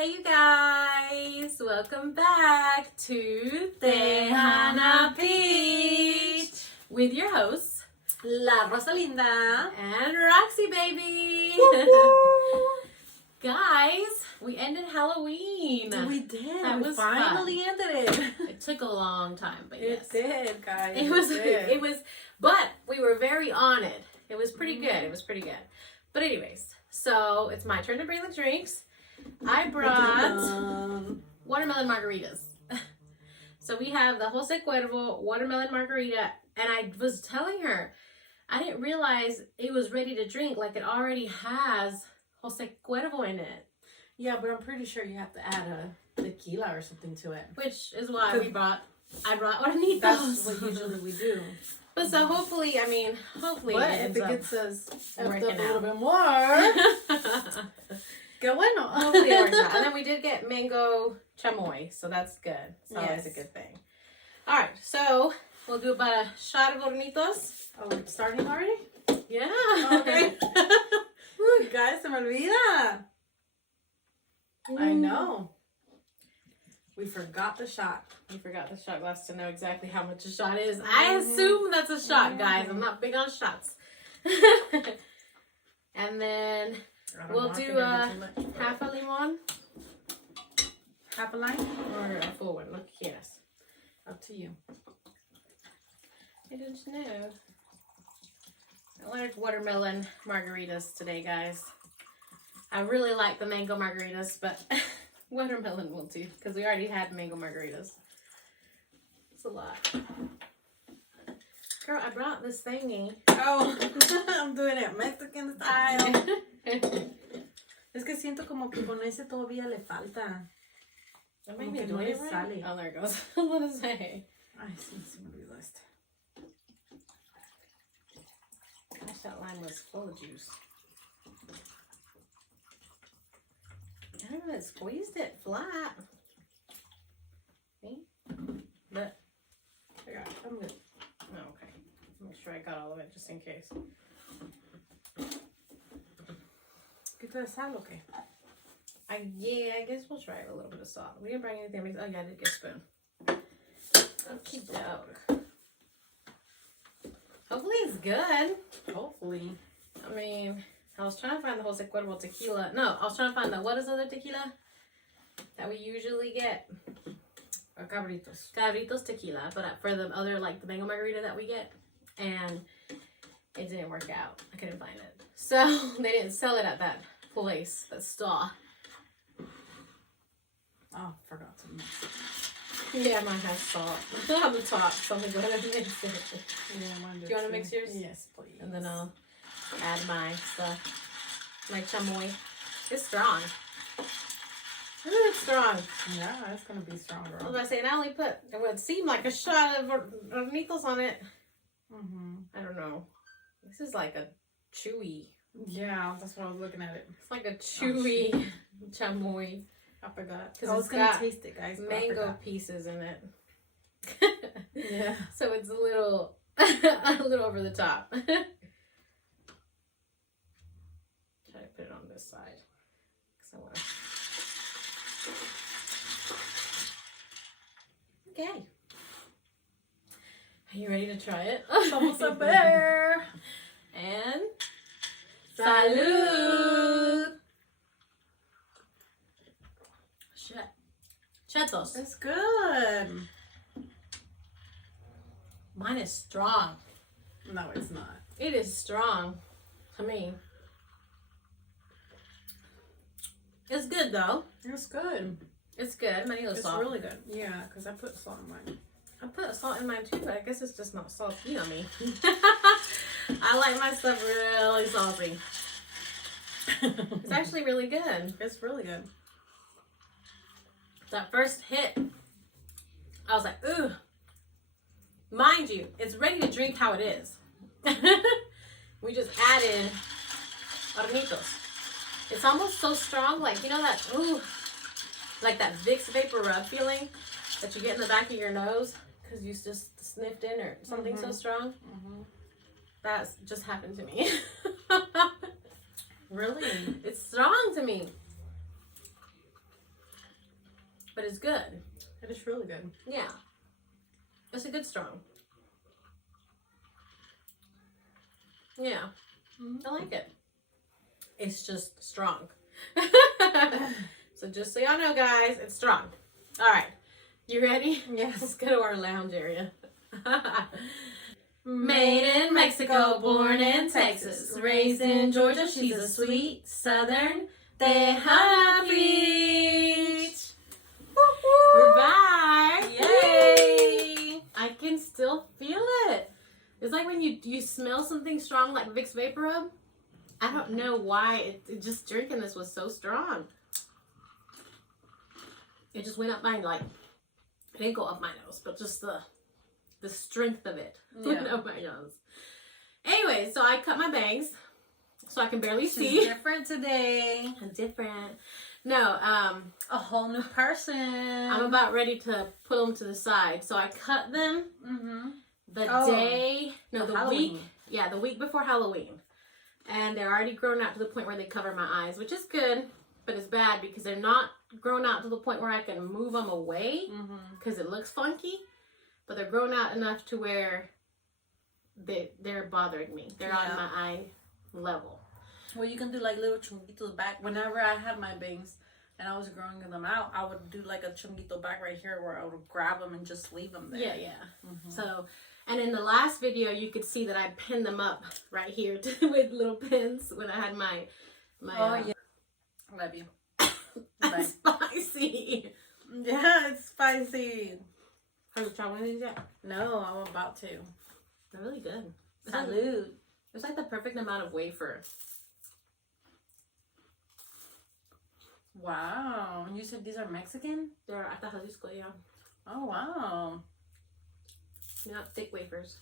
Hey you guys, welcome back to Tejana Peach with your hosts La Rosalinda and Roxy baby. Guys, we ended Halloween. We did. That was finally ended it. It took a long time, but yes. It did, guys. It was, but we were very on it. It was pretty good. It was pretty good. But anyways, so it's my turn to bring the drinks. I brought watermelon margaritas. So we have the Jose Cuervo watermelon margarita, and I was telling her, I didn't realize it was ready to drink, like it already has Jose Cuervo in it. Yeah, but I'm pretty sure you have to add a tequila or something to it. Which is why I brought Hornitos. That's what usually we do. But so hopefully but if it gets us up a little bit more, qué bueno. Hopefully it works out. And then we did get mango chamoy, so that's good. It's always a good thing. All right, so we'll do about a shot of Hornitos. Oh, we're starting already? Yeah. Okay. Uy, guys, se me olvida. I know. We forgot the shot. You forgot the shot glass to know exactly how much a shot is. I assume that's a shot, guys. I'm not big on shots. And then we'll do half a limon. Half a lime? Or a full one. Look, yes. Up to you. I didn't know. I like watermelon margaritas today, guys. I really like the mango margaritas, but watermelon will do, because we already had mango margaritas. It's a lot. Girl, I brought this thingy. Oh, I'm doing it Mexican style. Es que siento como que con ese todavía le falta. Como que no le sale. Oh, there it goes. What does it say? Ay, sí, se me olvidó este. Gosh, that lime was full of juice. I don't know, it squeezed it flat. See? But I got it. I'm good. oh, okay. Make sure I got all of it just in case. ¿Qué te sal o qué? I guess we'll try a little bit of salt. We didn't bring anything. Oh yeah, I did get a spoon. Okie doke. Hopefully it's good. Hopefully. I mean, I was trying to find the Jose Cuervo tequila. No, I was trying to find the, what is the other tequila that we usually get? Cabritos. Cabritos tequila, but for the other, like the mango margarita that we get, and it didn't work out. I couldn't find it. So they didn't sell it at that place, that stall. Oh, forgot to mix it. Yeah, mine has salt on the top, so I'm going to go ahead and mix it. Yeah, mine Do you want to mix yours? Yes, please. And then I'll add my stuff. My chamoy. It's strong. It's strong. Yeah, it's going to be stronger. I was about to say, and I only put, it would seem like a shot of Hornitos on it. I don't know. This is like a chewy. Yeah, that's what I was looking at it. It's like a chewy chamoy. I forgot. Because I was going to taste it, guys. Mango pieces in it. Yeah. So it's a little, a little over the top. Try to put it on this side. Because I want to. Okay. Are you ready to try it? Vamos a ver. And Salud. Chetos. It's good. Mine is strong. No, it's not. It is strong to me. It's good though. It's good. It's good. Mine is It's salt. really good. Yeah, because I put salt in mine. I put salt in mine too, but I guess it's just not salty. You know me. I like my stuff really salty. It's actually really good. It's really good. That first hit, I was like, ooh. Mind you, it's ready to drink how it is. We just added Hornitos. It's almost so strong, like, you know that, ooh, like that Vicks Vapor Rub feeling that you get in the back of your nose because you just sniffed in or something so strong? That's just happened to me. Really? It's strong to me. but it's good. It is really good. Yeah. It's a good strong. Yeah. I like it. It's just strong. So just so y'all know, guys, it's strong. All right. You ready? Yes. Let's go to our lounge area. Made in Mexico, born in Texas, raised in Georgia, she's a sweet southern Tejana peach. We're back. Yay! I can still feel it. It's like when you smell something strong like Vicks Vapor Rub. I don't know why it just drinking this was so strong. It just went up my it didn't go up my nose, but just the strength of it went up my nose. Anyway, so I cut my bangs so I can barely see. She's different today. I'm different. No, a whole new person. I'm about ready to put them to the side. So I cut them the week. Yeah, the week before Halloween. And they're already grown out to the point where they cover my eyes, which is good, but it's bad because they're not grown out to the point where I can move them away because it looks funky. But they're grown out enough to where they're bothering me. They're on my eye level. Well, you can do like little chunguitos back. Whenever I had my bangs and I was growing them out, I would do like a chunguito back right here where I would grab them and just leave them there. Yeah. So, and in the last video, you could see that I pinned them up right here with little pins when I had my oh, yeah. Love you. Spicy. Yeah, it's spicy. Have you tried one of these yet? No, I'm about to. They're really good. Salud. It's like the perfect amount of wafer. Wow. And you said these are Mexican? They're at the Jalisco, yeah. Oh, wow. They're not thick wafers.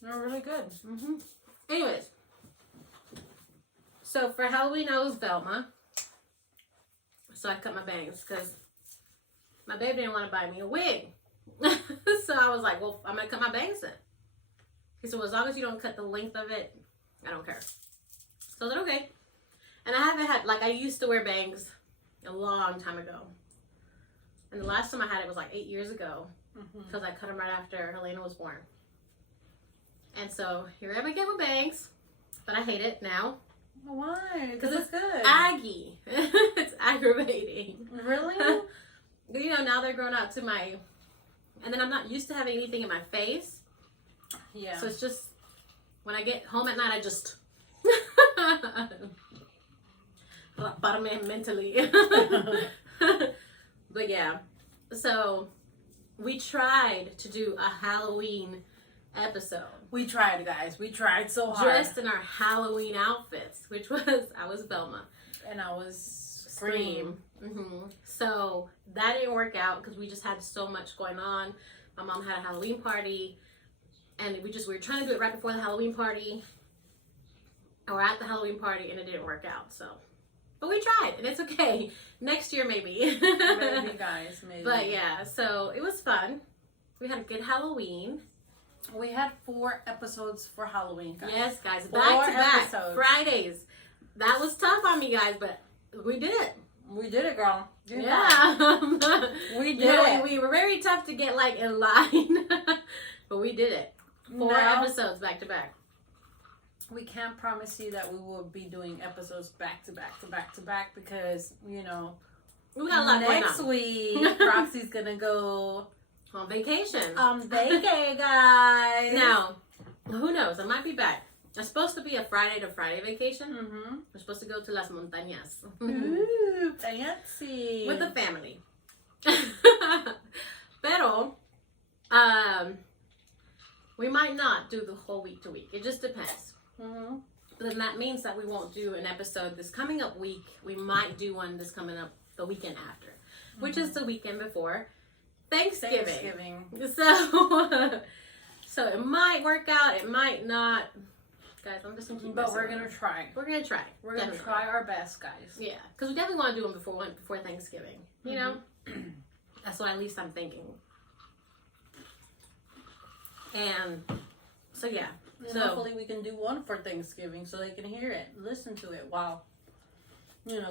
They're really good. Anyways. So for Halloween, I was Velma. So I cut my bangs because my baby didn't want to buy me a wig. So I was like, well, I'm going to cut my bangs then. He said, well, as long as you don't cut the length of it, I don't care. So I was like, okay. And I haven't had, I used to wear bangs a long time ago. And the last time I had it was 8 years ago. Because I cut them right after Helena was born. And so here I am again with bangs. But I hate it now. Why? Because it's good. aggy. It's aggravating. Really? Now they're grown out to my... And then I'm not used to having anything in my face. Yeah. So it's just... When I get home at night, I just... bottom end mentally. But yeah. So we tried to do a Halloween episode. We tried, guys. We tried so hard. Dressed in our Halloween outfits, which was, I was Velma. And I was Scream. So that didn't work out because we just had so much going on. My mom had a Halloween party. And we were trying to do it right before the Halloween party. Or at the Halloween party, and it didn't work out, so. But we tried, and it's okay. Next year, maybe. Maybe, guys, maybe. But yeah, so it was fun. We had a good Halloween. We had 4 episodes for Halloween, guys. Yes, guys. 4 Back to back. episodes. Fridays. That was tough on me, guys, but we did it. We did it, girl. Yeah. We did it. We were very tough to get, in line. But we did it. 4 episodes back to back. We can't promise you that we will be doing episodes back to back to back to back because, we got a lot going on. Next week, Roxy's going to go on vacation. On vacay, guys. Now, who knows? I might be back. It's supposed to be a Friday to Friday vacation. We're supposed to go to Las Montañas. Ooh, fancy. With the family. Pero, we might not do the whole week to week. It just depends. But then that means that we won't do an episode this coming up week. We might do one this coming up the weekend after, which is the weekend before Thanksgiving. So it might work out. It might not. Guys, I'm just gonna keep. But we're gonna try. We're gonna try. We're gonna try our best, guys. Yeah, because we definitely want to do them before Thanksgiving. You know, that's what at least I'm thinking. And so yeah. And hopefully we can do one for Thanksgiving so they can hear it, listen to it while,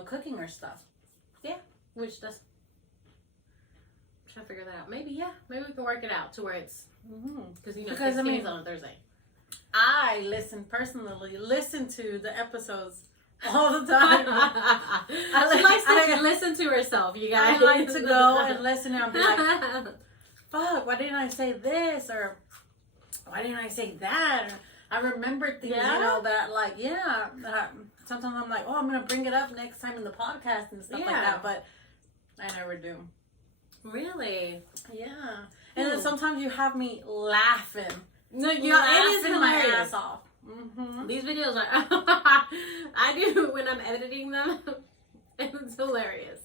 cooking or stuff. Yeah, which that's trying to figure that out. Maybe we can work it out to where it's because Because, I mean, on a Thursday. I personally listen to the episodes all the time. She likes to listen to herself, you guys. I like to go and listen and be like, fuck, why didn't I say this? Or why didn't I say that? Or, I remember things, that like, sometimes I'm like, oh, I'm going to bring it up next time in the podcast and stuff like that. But I never do. Really? Yeah. And then sometimes you have me laughing. No, it is hilarious. My ass off. These videos are, I do when I'm editing them. It's hilarious.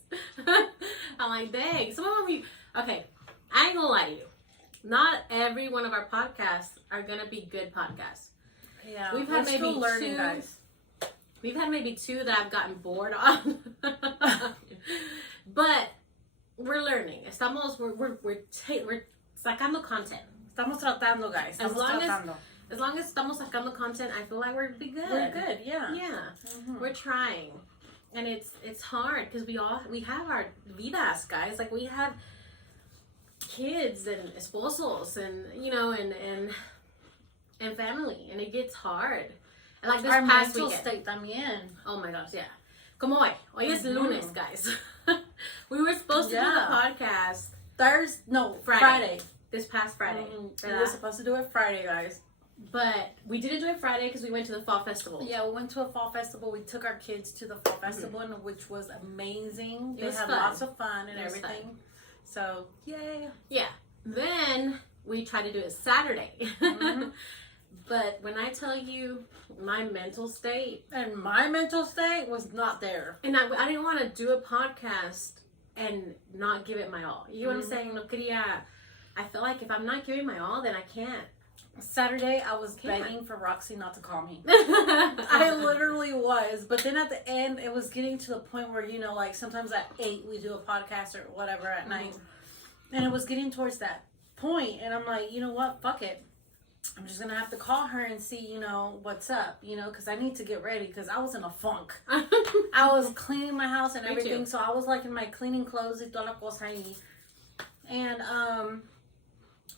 I'm like, dang. Some of them, okay, I ain't gonna lie to you. Not every one of our podcasts are gonna be good podcasts. Yeah, we've had maybe learning, guys. We've had maybe 2 that I've gotten bored on. But we're learning. We're sacando content. Estamos tratando, guys. As long as estamos sacando content, I feel like we're gonna be good. We're good, yeah. Yeah. We're trying. And it's hard because we have our vidas, guys. Like we have kids and esposos and and family, and it gets hard. And like this our past mental weekend. state también. Oh my gosh, yeah. Como hoy. Hoy es lunes, guys. We were supposed to do the podcast Friday. This past Friday. We were supposed to do it Friday, guys. But we didn't do it Friday because we went to the fall festival. Yeah, we went to a fall festival. We took our kids to the fall festival, which was amazing. They had fun. Lots of fun and everything. Fun. So, yay. Yeah. Then we tried to do it Saturday. But when I tell you my mental state. And my mental state was not there. And I didn't want to do a podcast and not give it my all. You know what I'm saying? No quería. I feel like if I'm not giving my all, then I can't. Saturday, I was begging for Roxy not to call me. I literally was. But then at the end, it was getting to the point where, like sometimes at 8 we do a podcast or whatever at night. And it was getting towards that point. And I'm like, you know what? Fuck it. I'm just going to have to call her and see, what's up, because I need to get ready because I was in a funk. I was cleaning my house and everything. So I was like in my cleaning clothes y toda la cosa ahí. And,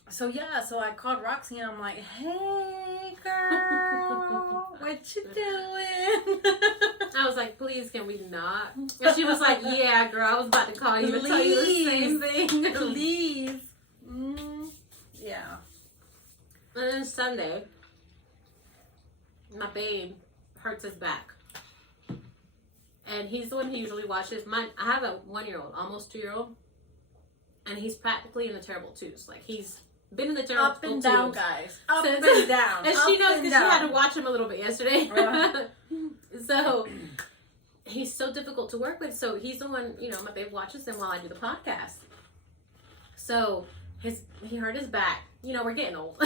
so I called Roxy and I'm like, hey girl, what you doing? I was like, please, can we not? And she was like, yeah, girl, I was about to call you and tell you the same thing. Please. Yeah. And then Sunday, my babe hurts his back. And he's the one who usually watches. I have a 1-year-old, almost 2-year-old. And he's practically in the terrible twos. Like, he's been in the terrible up and down, guys. Up and down. And she knows because she had to watch him a little bit yesterday. So, he's so difficult to work with. So, he's the one, my babe watches him while I do the podcast. So, he hurt his back. We're getting old.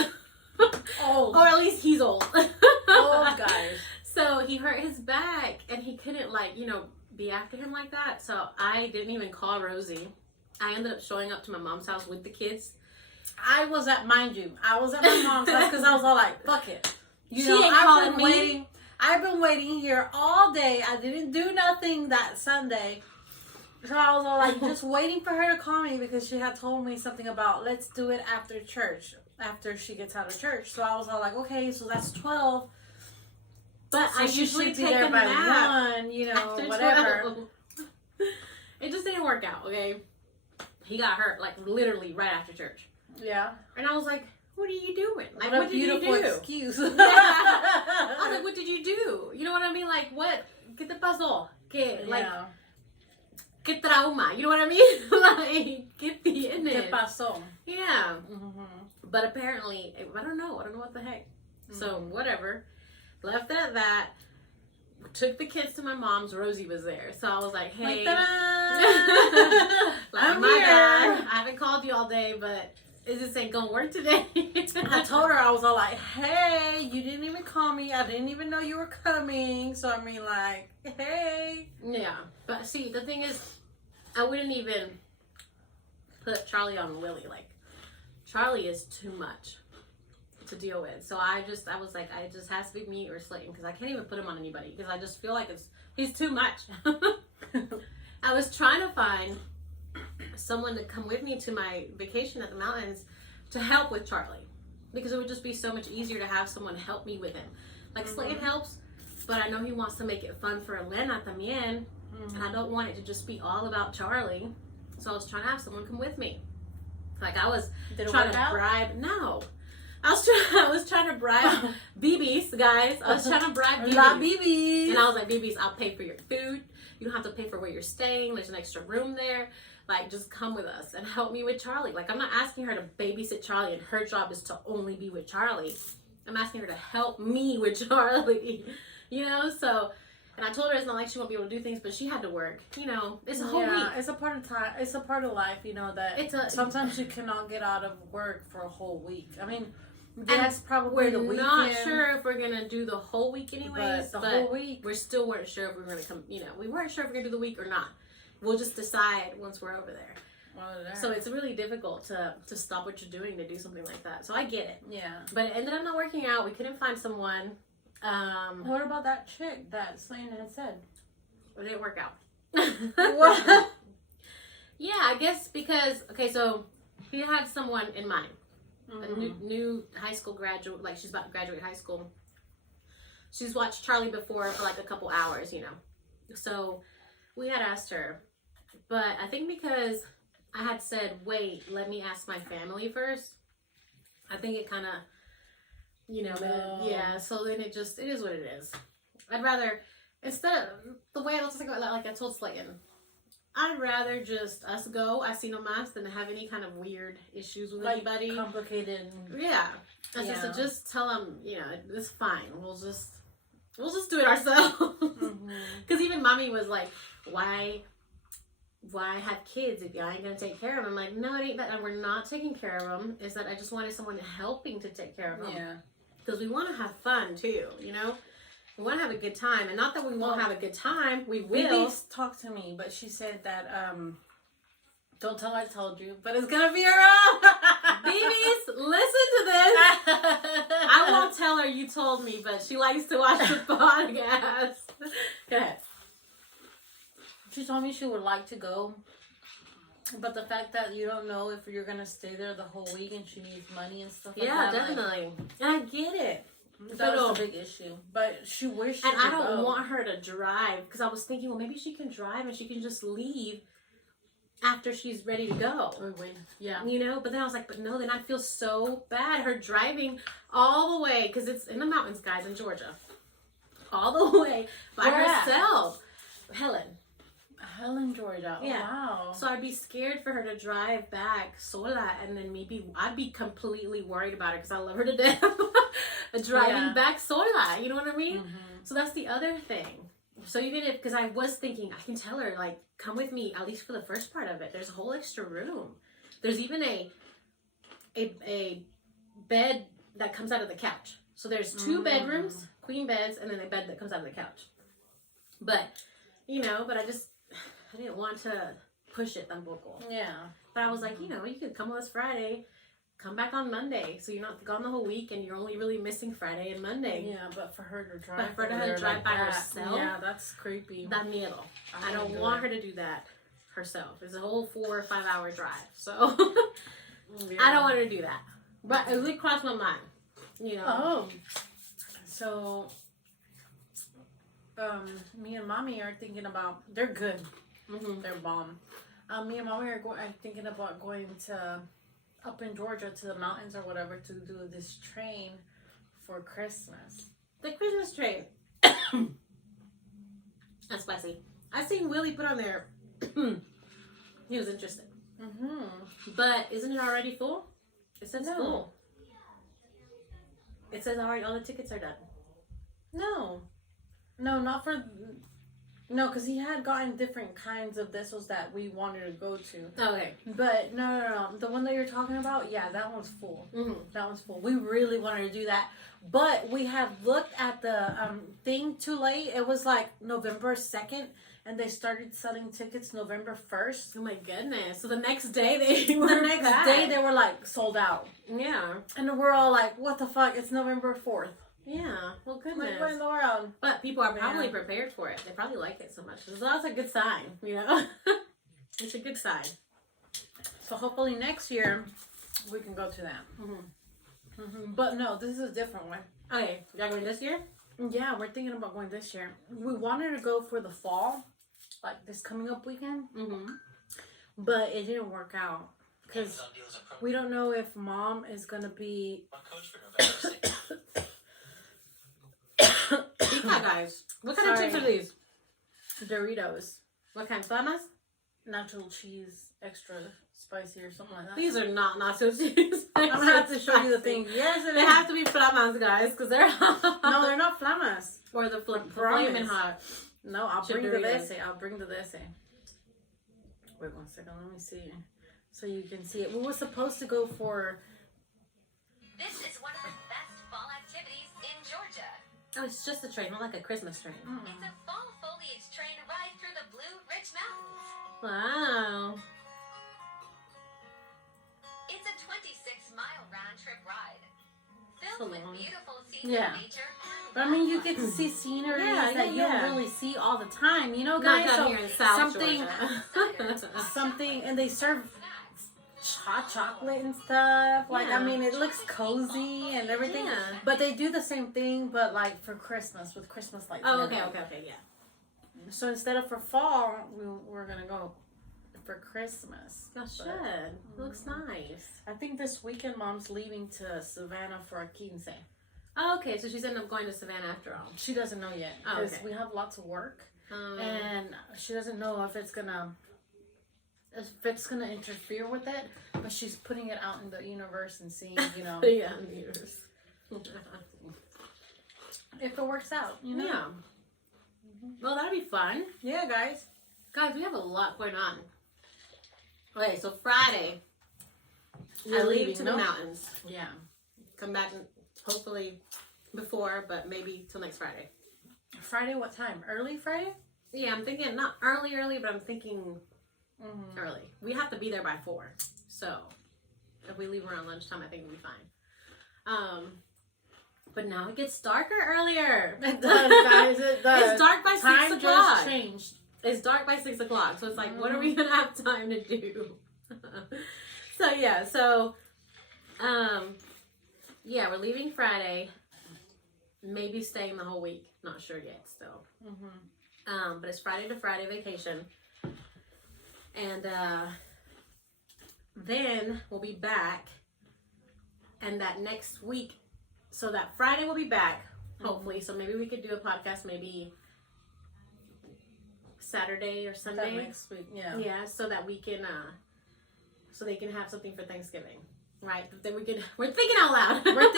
Old. Or at least he's old. Old, guys. So, he hurt his back and he couldn't, be after him like that. So, I didn't even call Rosie. I ended up showing up to my mom's house with the kids. I was at my mom's house because I was all like, fuck it. I've been waiting here all day. I didn't do nothing that Sunday. So I was all like, just waiting for her to call me because she had told me something about, let's do it after church, after she gets out of church. So I was all like, okay, so that's 12. But so I usually take there a by nap 1, after whatever. 12. It just didn't work out, okay? He got hurt, literally right after church. Yeah. And I was like, what are you doing? What a beautiful excuse. Yeah. I was like, what did you do? You know what I mean? Like, what? ¿Qué te pasó? ¿Qué? Yeah. ¿Qué trauma? You know what I mean? ¿Qué tiene? ¿Qué pasó? Yeah. But apparently, I don't know what the heck. So, whatever. Left it at that. Took the kids to my mom's. Rosie was there. So I was like, hey. I'm my here. bad. I haven't called you all day, but it just ain't gonna work today. I told her, I was all like, hey, you didn't even call me. I didn't even know you were coming. So, I mean, like, hey. Yeah. But see, the thing is, I wouldn't even put Charlie on Willie. Like, Charlie is too much to deal with. So I was like, it just has to be me or Slayton because I can't even put him on anybody because I just feel like he's too much. I was trying to find someone to come with me to my vacation at the mountains to help with Charlie, because it would just be so much easier to have someone help me with him. Like Slayton helps, but I know he wants to make it fun for Elena también, and I don't want it to just be all about Charlie. So I was trying to have someone come with me. Like I was trying to bribe. No. I was trying to bribe BBs, guys. I was trying to bribe BBs. Not BBs. And I was like, BBs, I'll pay for your food. You don't have to pay for where you're staying. There's an extra room there. Like, just come with us and help me with Charlie. Like, I'm not asking her to babysit Charlie and her job is to only be with Charlie. I'm asking her to help me with Charlie. You know, so... And I told her it's not like she won't be able to do things, but she had to work. You know, it's a whole week. It's a part of time. It's a part of life. You know that sometimes you cannot get out of work for a whole week. I mean, that's probably the weekend. We're not sure if we're gonna do the whole week anyways. But the whole week, we still weren't sure if we were gonna come. You know, we weren't sure if we're gonna do the week or not. We'll just decide once we're over there. So it's really difficult to stop what you're doing to do something like that. So I get it. Yeah. But it ended up not working out. We couldn't find someone. What about that chick that Slayton had said? It didn't work out. What? Yeah, I guess because, okay, so he had someone in mind. A new high school graduate, like she's about to graduate high school. She's watched Charlie before for like a couple hours, you know. So we had asked her. But I think because I had said, wait, let me ask my family first. I think it kind of... You know, yeah, so then it is what it is. I'd rather, instead of, the way I was thinking, like I told Slayton, I'd rather just us go, I see no mas, than have any kind of weird issues with anybody. Complicated. Yeah. So just tell them, you know, it's fine. We'll just do it ourselves. Because even mommy was like, why have kids if y'all ain't gonna take care of them? I'm like, no, it ain't that. And we're not taking care of them. It's that I just wanted someone helping to take care of them. Yeah. Because we want to have fun too, you know? We want to have a good time. And not that we won't have a good time, we will. Bibi's talked to me, but she said that, don't tell I told you, but it's going to be your own. Bibi's, listen to this. I won't tell her you told me, but she likes to watch the podcast. Go ahead. She told me she would like to go. But the fact that you don't know if you're going to stay there the whole week and she needs money and stuff like that. Yeah, definitely. And I get it. That was a big issue. But she wished And I don't want her to drive. Because I was thinking, well, maybe she can drive and she can just leave after she's ready to go. Yeah. You know? But then I was like, but no, then I feel so bad. Her driving all the way. Because it's in the mountains, guys, in Georgia. All the way by herself. Helen, Georgia. Oh, yeah. Wow. So I'd be scared for her to drive back sola, and then maybe I'd be completely worried about it because I love her to death. Driving back sola, you know what I mean? So that's the other thing. So even if, because I was thinking, I can tell her, like, come with me, at least for the first part of it. There's a whole extra room. There's even a bed that comes out of the couch. So there's two bedrooms, queen beds, and then a bed that comes out of the couch. But, you know, but I didn't want to push it tampoco. Yeah. But I was like, you know, you could come with us Friday, come back on Monday. So you're not gone the whole week and you're only really missing Friday and Monday. Yeah, but for her to drive. But for her to drive by herself. Yeah, that's creepy. Da miedo. I don't want her to do that herself. It's a whole 4 or 5 hour drive. So I don't want her to do that. But it would cross my mind. You know. Oh. So me and mommy are thinking about, they're good. They're bomb. Me and mommy are thinking about going to up in Georgia to the mountains or whatever to do this train for Christmas. The Christmas train. That's spicy. I seen Willie put on there. He was interested. But isn't it already full? It says full. It says already all the tickets are done. No, not for... No, because he had gotten different kinds of vessels that we wanted to go to. Okay. But no. The one that you're talking about, yeah, that one's full. That one's full. We really wanted to do that. But we have looked at the thing too late. It was like November 2nd. And they started selling tickets November 1st. Oh my goodness. So the next day they were like sold out. Yeah. And we're all like, what the fuck? It's November 4th. Yeah, well, goodness. Like, what in the world? But people are probably prepared for it. They probably like it so much. So that's a good sign, you know? It's a good sign. So hopefully next year we can go to that. But no, this is a different one. Okay, y'all going this year? Yeah, we're thinking about going this year. We wanted to go for the fall, like this coming up weekend, but it didn't work out because we don't know if Mom is gonna be. Eat that, guys. What kind of chips are these? Doritos. What kind? Flamas? Nacho cheese, extra spicy or something like that. These are not nacho cheese. I'm gonna have to show you the thing. Yes, They have to be flamas, guys, because they're hot. No, they're not flamas. Or the flaming hot. No, I'll bring the Doritos. dese. I'll bring the dese. Wait 1 second. Let me see. So you can see it. We were supposed to go for. This is one of the best fall activities in Georgia. Oh, it's just a train, not like a Christmas train. It's a fall foliage train ride through the Blue Ridge Mountains. Wow. It's a 26-mile round-trip ride. So Filled with long. beautiful scenes Yeah. of nature. But I mean, you get to see sceneries that you don't really see all the time. You know, guys. Not down here in South something, Georgia. something, and they serve hot chocolate and stuff. Like, I mean, it looks cozy and everything. Yeah. But they do the same thing, but like for Christmas with Christmas lights. Oh, and okay, everything. yeah. So instead of for fall, we're gonna go for Christmas. Y'all should. It looks nice. I think this weekend Mom's leaving to Savannah for a quince. Oh, okay, so she's ended up going to Savannah after all. She doesn't know yet Oh, because okay. we have lots of work, and she doesn't know if it's gonna interfere with it. But she's putting it out in the universe and seeing, you know, Yeah, years. if it works out. You know. Yeah. Well, that'd be fun. Yeah, guys. Guys, we have a lot going on. Okay, so Friday, You're I leave leaving, to no? the mountains. Yeah. Come back hopefully before, but maybe till next Friday. Friday, what time? Early Friday? Yeah, I'm thinking not early, but I'm thinking early. We have to be there by 4. So if we leave around lunchtime, I think we'll be fine. But now it gets darker earlier. It does, guys. It does. It's dark by 6 Time o'clock. just changed. It's dark by 6 o'clock. So it's like, what are we gonna have time to do? Yeah, we're leaving Friday. Maybe staying the whole week. Not sure yet still. But it's Friday to Friday vacation. And then we'll be back. And that next week, so that Friday we'll be back, hopefully. So maybe we could do a podcast maybe Saturday or Sunday. That next week, yeah. Yeah, so that we can, so they can have something for Thanksgiving. Right? But then we're thinking out loud. We're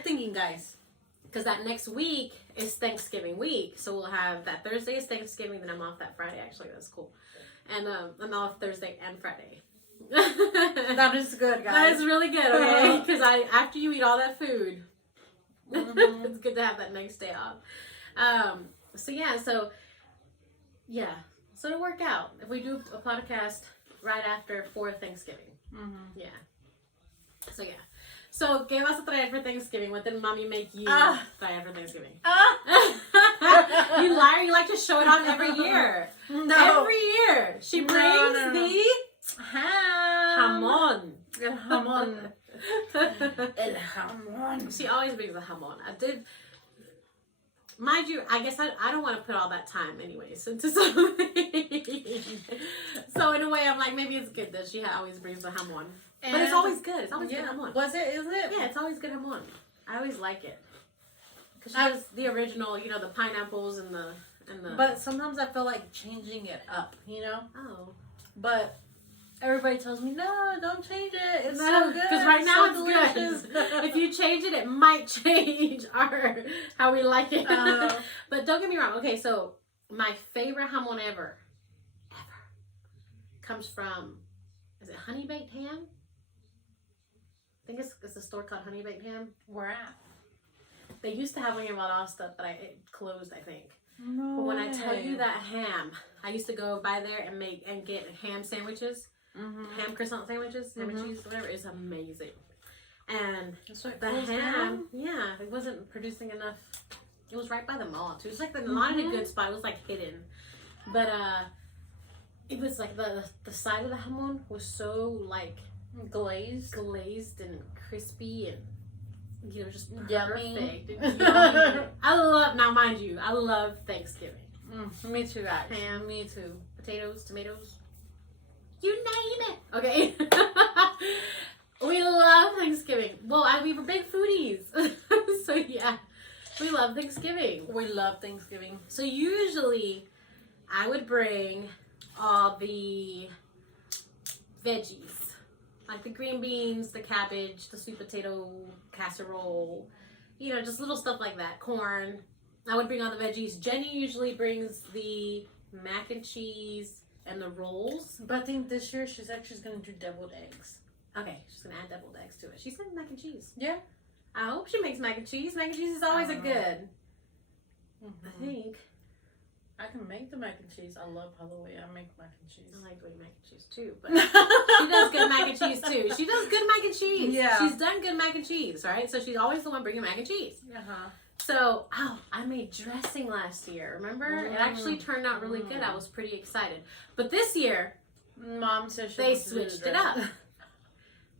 thinking, guys. Because that next week is Thanksgiving week. So we'll have that Thursday is Thanksgiving, then I'm off that Friday. Actually, that's cool. And I'm off Thursday and Friday. That is good, guys. That is really good, okay? Because after you eat all that food, it's good to have that next day off. So it'll work out if we do a podcast right after for Thanksgiving. Yeah. So yeah. So, ¿qué vas a traer for Thanksgiving? What did mommy make you traer for Thanksgiving? You liar! You like to show it off every year. No. Every year she brings the jamon. El jamón. El jamón. She always brings the jamon. Mind you, I guess I don't want to put all that time anyways into something. So in a way, I'm like, maybe it's good that she always brings the jamon. But it's always good. It's always good jamon. Was it? Is it? Yeah, it's always good jamon. I always like it. Because she has the original, you know, the pineapples and the... But sometimes I feel like changing it up, you know? Oh. But everybody tells me, no, don't change it. It's so good. Because right now so it's delicious. good. If you change it, it might change how we like it. But don't get me wrong. Okay, so my favorite jamon ever comes from, is it Honey Baked Ham? I think it's a store called Honey Baked Ham. Where at? They used to have one in Valdosta, but it closed, I think. No But when way. I tell you that ham, I used to go by there and get ham sandwiches, ham croissant sandwiches, ham and cheese, whatever. It's amazing. And the ham, yeah, it wasn't producing enough. It was right by the mall too. It's like not in a good spot. It was like hidden, but it was like the side of the jamon was so like glazed and crispy and just yummy. perfect. Yummy. I love, now mind you, I love Thanksgiving. Me too, guys. Ham, Me too. potatoes, tomatoes, you name it. Okay. We love Thanksgiving. Well, we were big foodies. So yeah, we love Thanksgiving. We love Thanksgiving. So usually I would bring all the veggies, like the green beans, the cabbage, the sweet potato casserole, just little stuff like that, corn. I would bring all the veggies. Jenny usually brings the mac and cheese and the rolls. But I think this year she's going to do deviled eggs. Okay, she's going to add deviled eggs to it. She said mac and cheese. Yeah. I hope she makes mac and cheese. Mac and cheese is always a good. Mm-hmm. I think. I can make the mac and cheese. I love how the way I make mac and cheese. I like doing mac and cheese too, but she does good mac and cheese too. She does good mac and cheese. Yeah. She's done good mac and cheese, right? So she's always the one bringing mac and cheese. Uh-huh. So, I made dressing last year, remember? It actually turned out really good. I was pretty excited. But this year, Mom said they switched it up.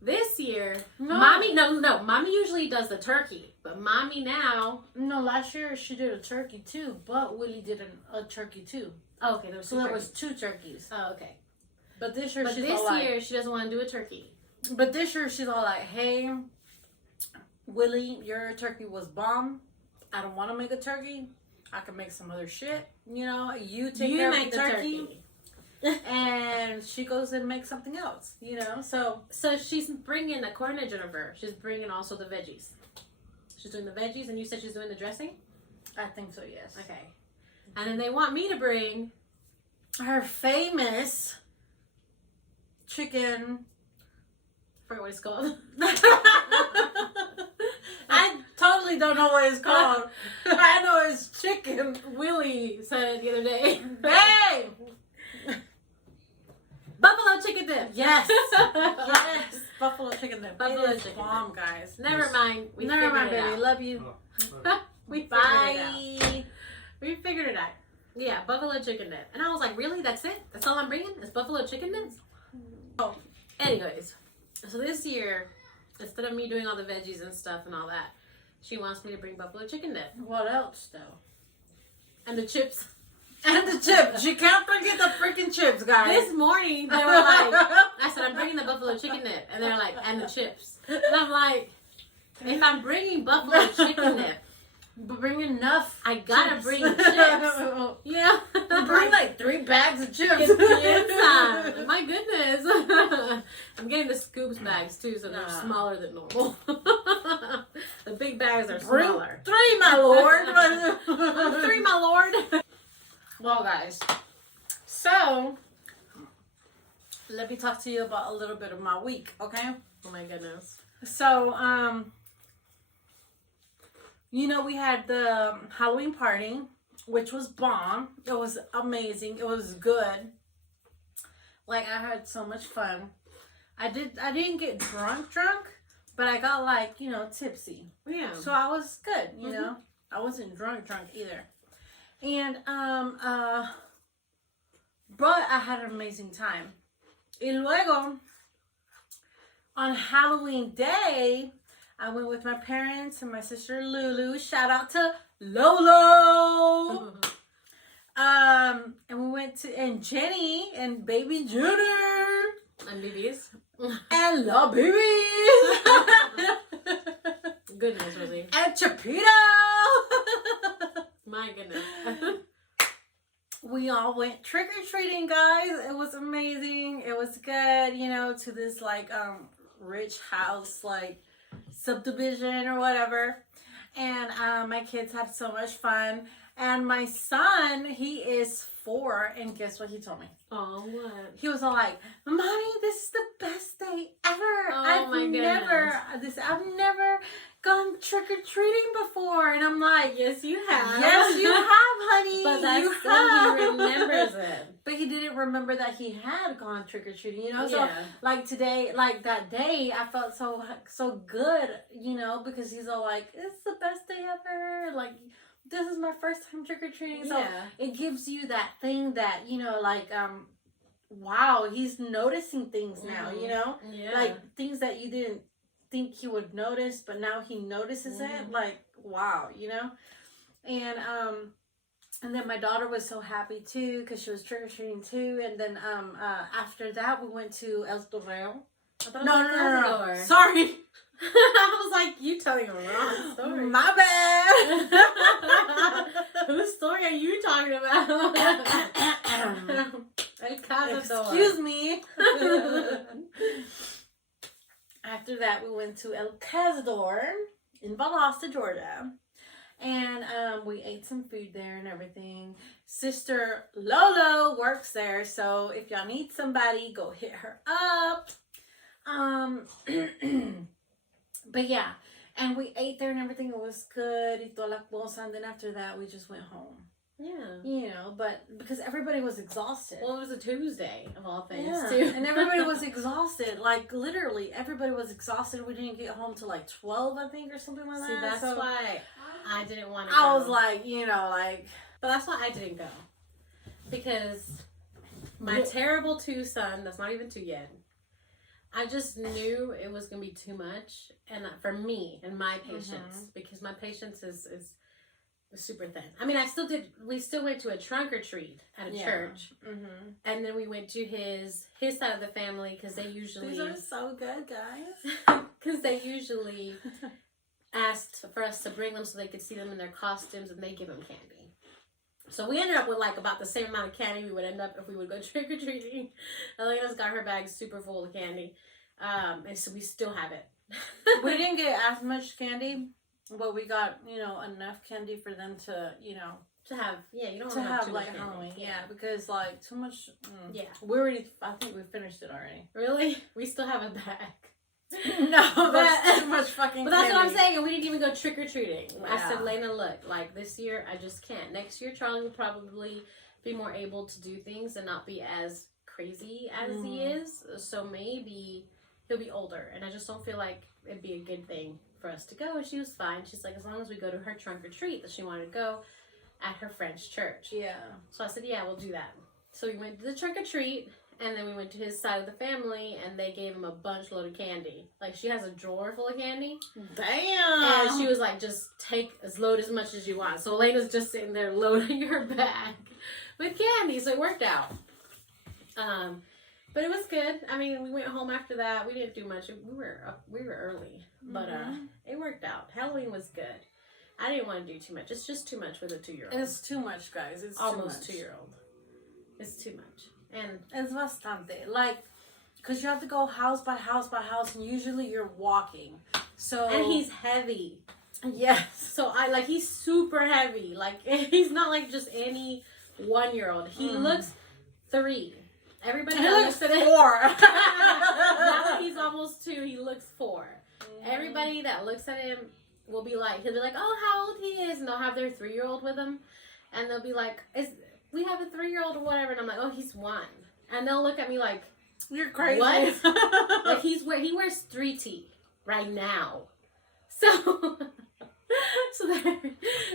This year, No. Mommy usually does the turkey, but Mommy now. No, last year she did a turkey too, but Willie did a turkey too. Oh, okay, there was So there was 2 turkeys. Oh, okay. But this year she's this all year like, she doesn't want to do a turkey. But this year she's all like, hey, Willie, your turkey was bomb. I don't want to make a turkey. I can make some other shit. You take care of the turkey. And she goes and makes something else, So she's bringing a corn dinner. She's bringing also the veggies. She's doing the veggies, and you said she's doing the dressing? I think so, yes. Okay. And then they want me to bring her famous chicken. I forget what it's called. I totally don't know what it's called. I know it's chicken. Willie said it the other day. Hey! Buffalo chicken dip. Yes. Yes. Buffalo chicken dip. Buffalo It is chicken bomb, dip. guys. Never mind. We Never figured mind, it baby. out. Love you. We figured it out. Bye. We figured it out. Yeah, buffalo chicken dip. And I was like, really? That's it? That's all I'm bringing? Is buffalo chicken dip? Oh. Anyways, so this year, instead of me doing all the veggies and stuff and all that, she wants me to bring buffalo chicken dip. What else, though? And the chips. And the chips. You can't forget the freaking chips, guys. This morning, they were like, I said, I'm bringing the buffalo chicken dip. And they're like, and the chips. And I'm like, if I'm bringing buffalo chicken dip, but bring enough. I gotta chips. bring chips. Yeah. Bring like 3 bags of chips. Get the inside. My goodness. I'm getting the scoops bags too, so they're smaller than normal. The big bags are smaller. 3, my lord. 3, my lord. Well, guys, so let me talk to you about a little bit of my week, okay? Oh my goodness. So, we had the Halloween party, which was bomb. It was amazing. It was good. Like, I had so much fun. I didn't get drunk, but I got tipsy. Yeah. So I was good, you know. I wasn't drunk either. And, but I had an amazing time. Y luego, on Halloween Day, I went with my parents and my sister Lulu. Shout out to Lolo! And we went and Jenny and baby Junior. And BBs. And La Babies. Goodness, Rosie. And Chapito. My goodness. We all went trick-or-treating, guys. It was amazing. It was good, to this rich house subdivision or whatever. And my kids had so much fun. And my son, he is 4, and guess what he told me? Oh, what? He was all like, Mommy, this is the best day ever. Oh, my goodness. I've never gone trick-or-treating before. And I'm like, yes, you have. Yes, you have, honey. But that's you still have. he remembers it. But he didn't remember that he had gone trick-or-treating, So, Yeah. today, that day, I felt so good, because he's all like, it's the best day ever. This is my first time trick-or-treating. So Yeah. it gives you that thing that, wow, he's noticing things now, you know? Yeah. Like things that you didn't think he would notice, but now he notices it. Like, wow, you know? And then my daughter was so happy too because she was trick or treating too. And then after that, we went to El Torreo. No. Sorry. I was like, you telling a wrong story. My bad. Whose story are you talking about? El Cazador. Excuse me. After that, we went to El Cazador in Valdosta, Georgia. And we ate some food there and everything. Sister Lolo works there, so if y'all need somebody, go hit her up. But yeah, and we ate there and everything. It was good. Y toda la cosa. And then after that, we just went home. Yeah. You know, but because everybody was exhausted. Well, it was a Tuesday of all things, yeah. too. And everybody was exhausted. Like, literally, everybody was exhausted. We didn't get home till like 12, I think, or something like that. See, that's why I didn't want to I go. was like, you know, like... But that's why I didn't go. Because my terrible 2 son, that's not even 2 yet, I just knew it was going to be too much. And for me and my patience, because my patience is super thin. I mean, we still went to a trunk or treat at a church. Mm-hmm. And then we went to his side of the family because they usually... These are so good, guys. Because they usually asked for us to bring them so they could see them in their costumes and they give them candy. So we ended up with like about the same amount of candy we would end up if we would go trick-or-treating. Elena's got her bag super full of candy. And so we still have it. We didn't get as much candy, but we got, you know, enough candy for them to, you know... To have, you don't want to have too like much Halloween, candy. yeah, because like too much. Yeah, I think we finished it already. Really? We still have a bag. No, that's too much fucking. But that's what I'm saying, and we didn't even go trick or treating. Yeah. I said, Lena, look, like this year, I just can't. Next year, Charlie will probably be more able to do things and not be as crazy as he is. So maybe he'll be older, and I just don't feel like it'd be a good thing for us to go. And she was fine. She's like, as long as we go to her trunk or treat that she wanted to go at her French church. Yeah. So I said, yeah, we'll do that. So we went to the trunk or treat, and then we went to his side of the family, and they gave him a bunch load of candy. Like, she has a drawer full of candy. Damn. And she was like, just load as much as you want. So Elena's just sitting there loading her bag with candy. So it worked out. But it was good. I mean, we went home after that. We didn't do much. We were early, but it worked out. Halloween was good. I didn't want to do too much. It's just too much with a 2-year-old. It's too much, guys. It's almost too much. 2-year-old. It's too much. And it's bastante. Like, because you have to go house by house by house, and usually you're walking. So and he's heavy. Yes. So he's super heavy. Like, he's not like just any 1-year-old. He looks 3. Everybody looks at him. 4. Now that he's almost 2, he looks 4. Everybody that looks at him will be like, he'll be like, oh, how old he is, and they'll have their 3-year-old with them, and they'll be like, we have a 3-year-old or whatever, and I'm like, oh, he's 1, and they'll look at me like, you're crazy. What? Like he wears 3T right now, so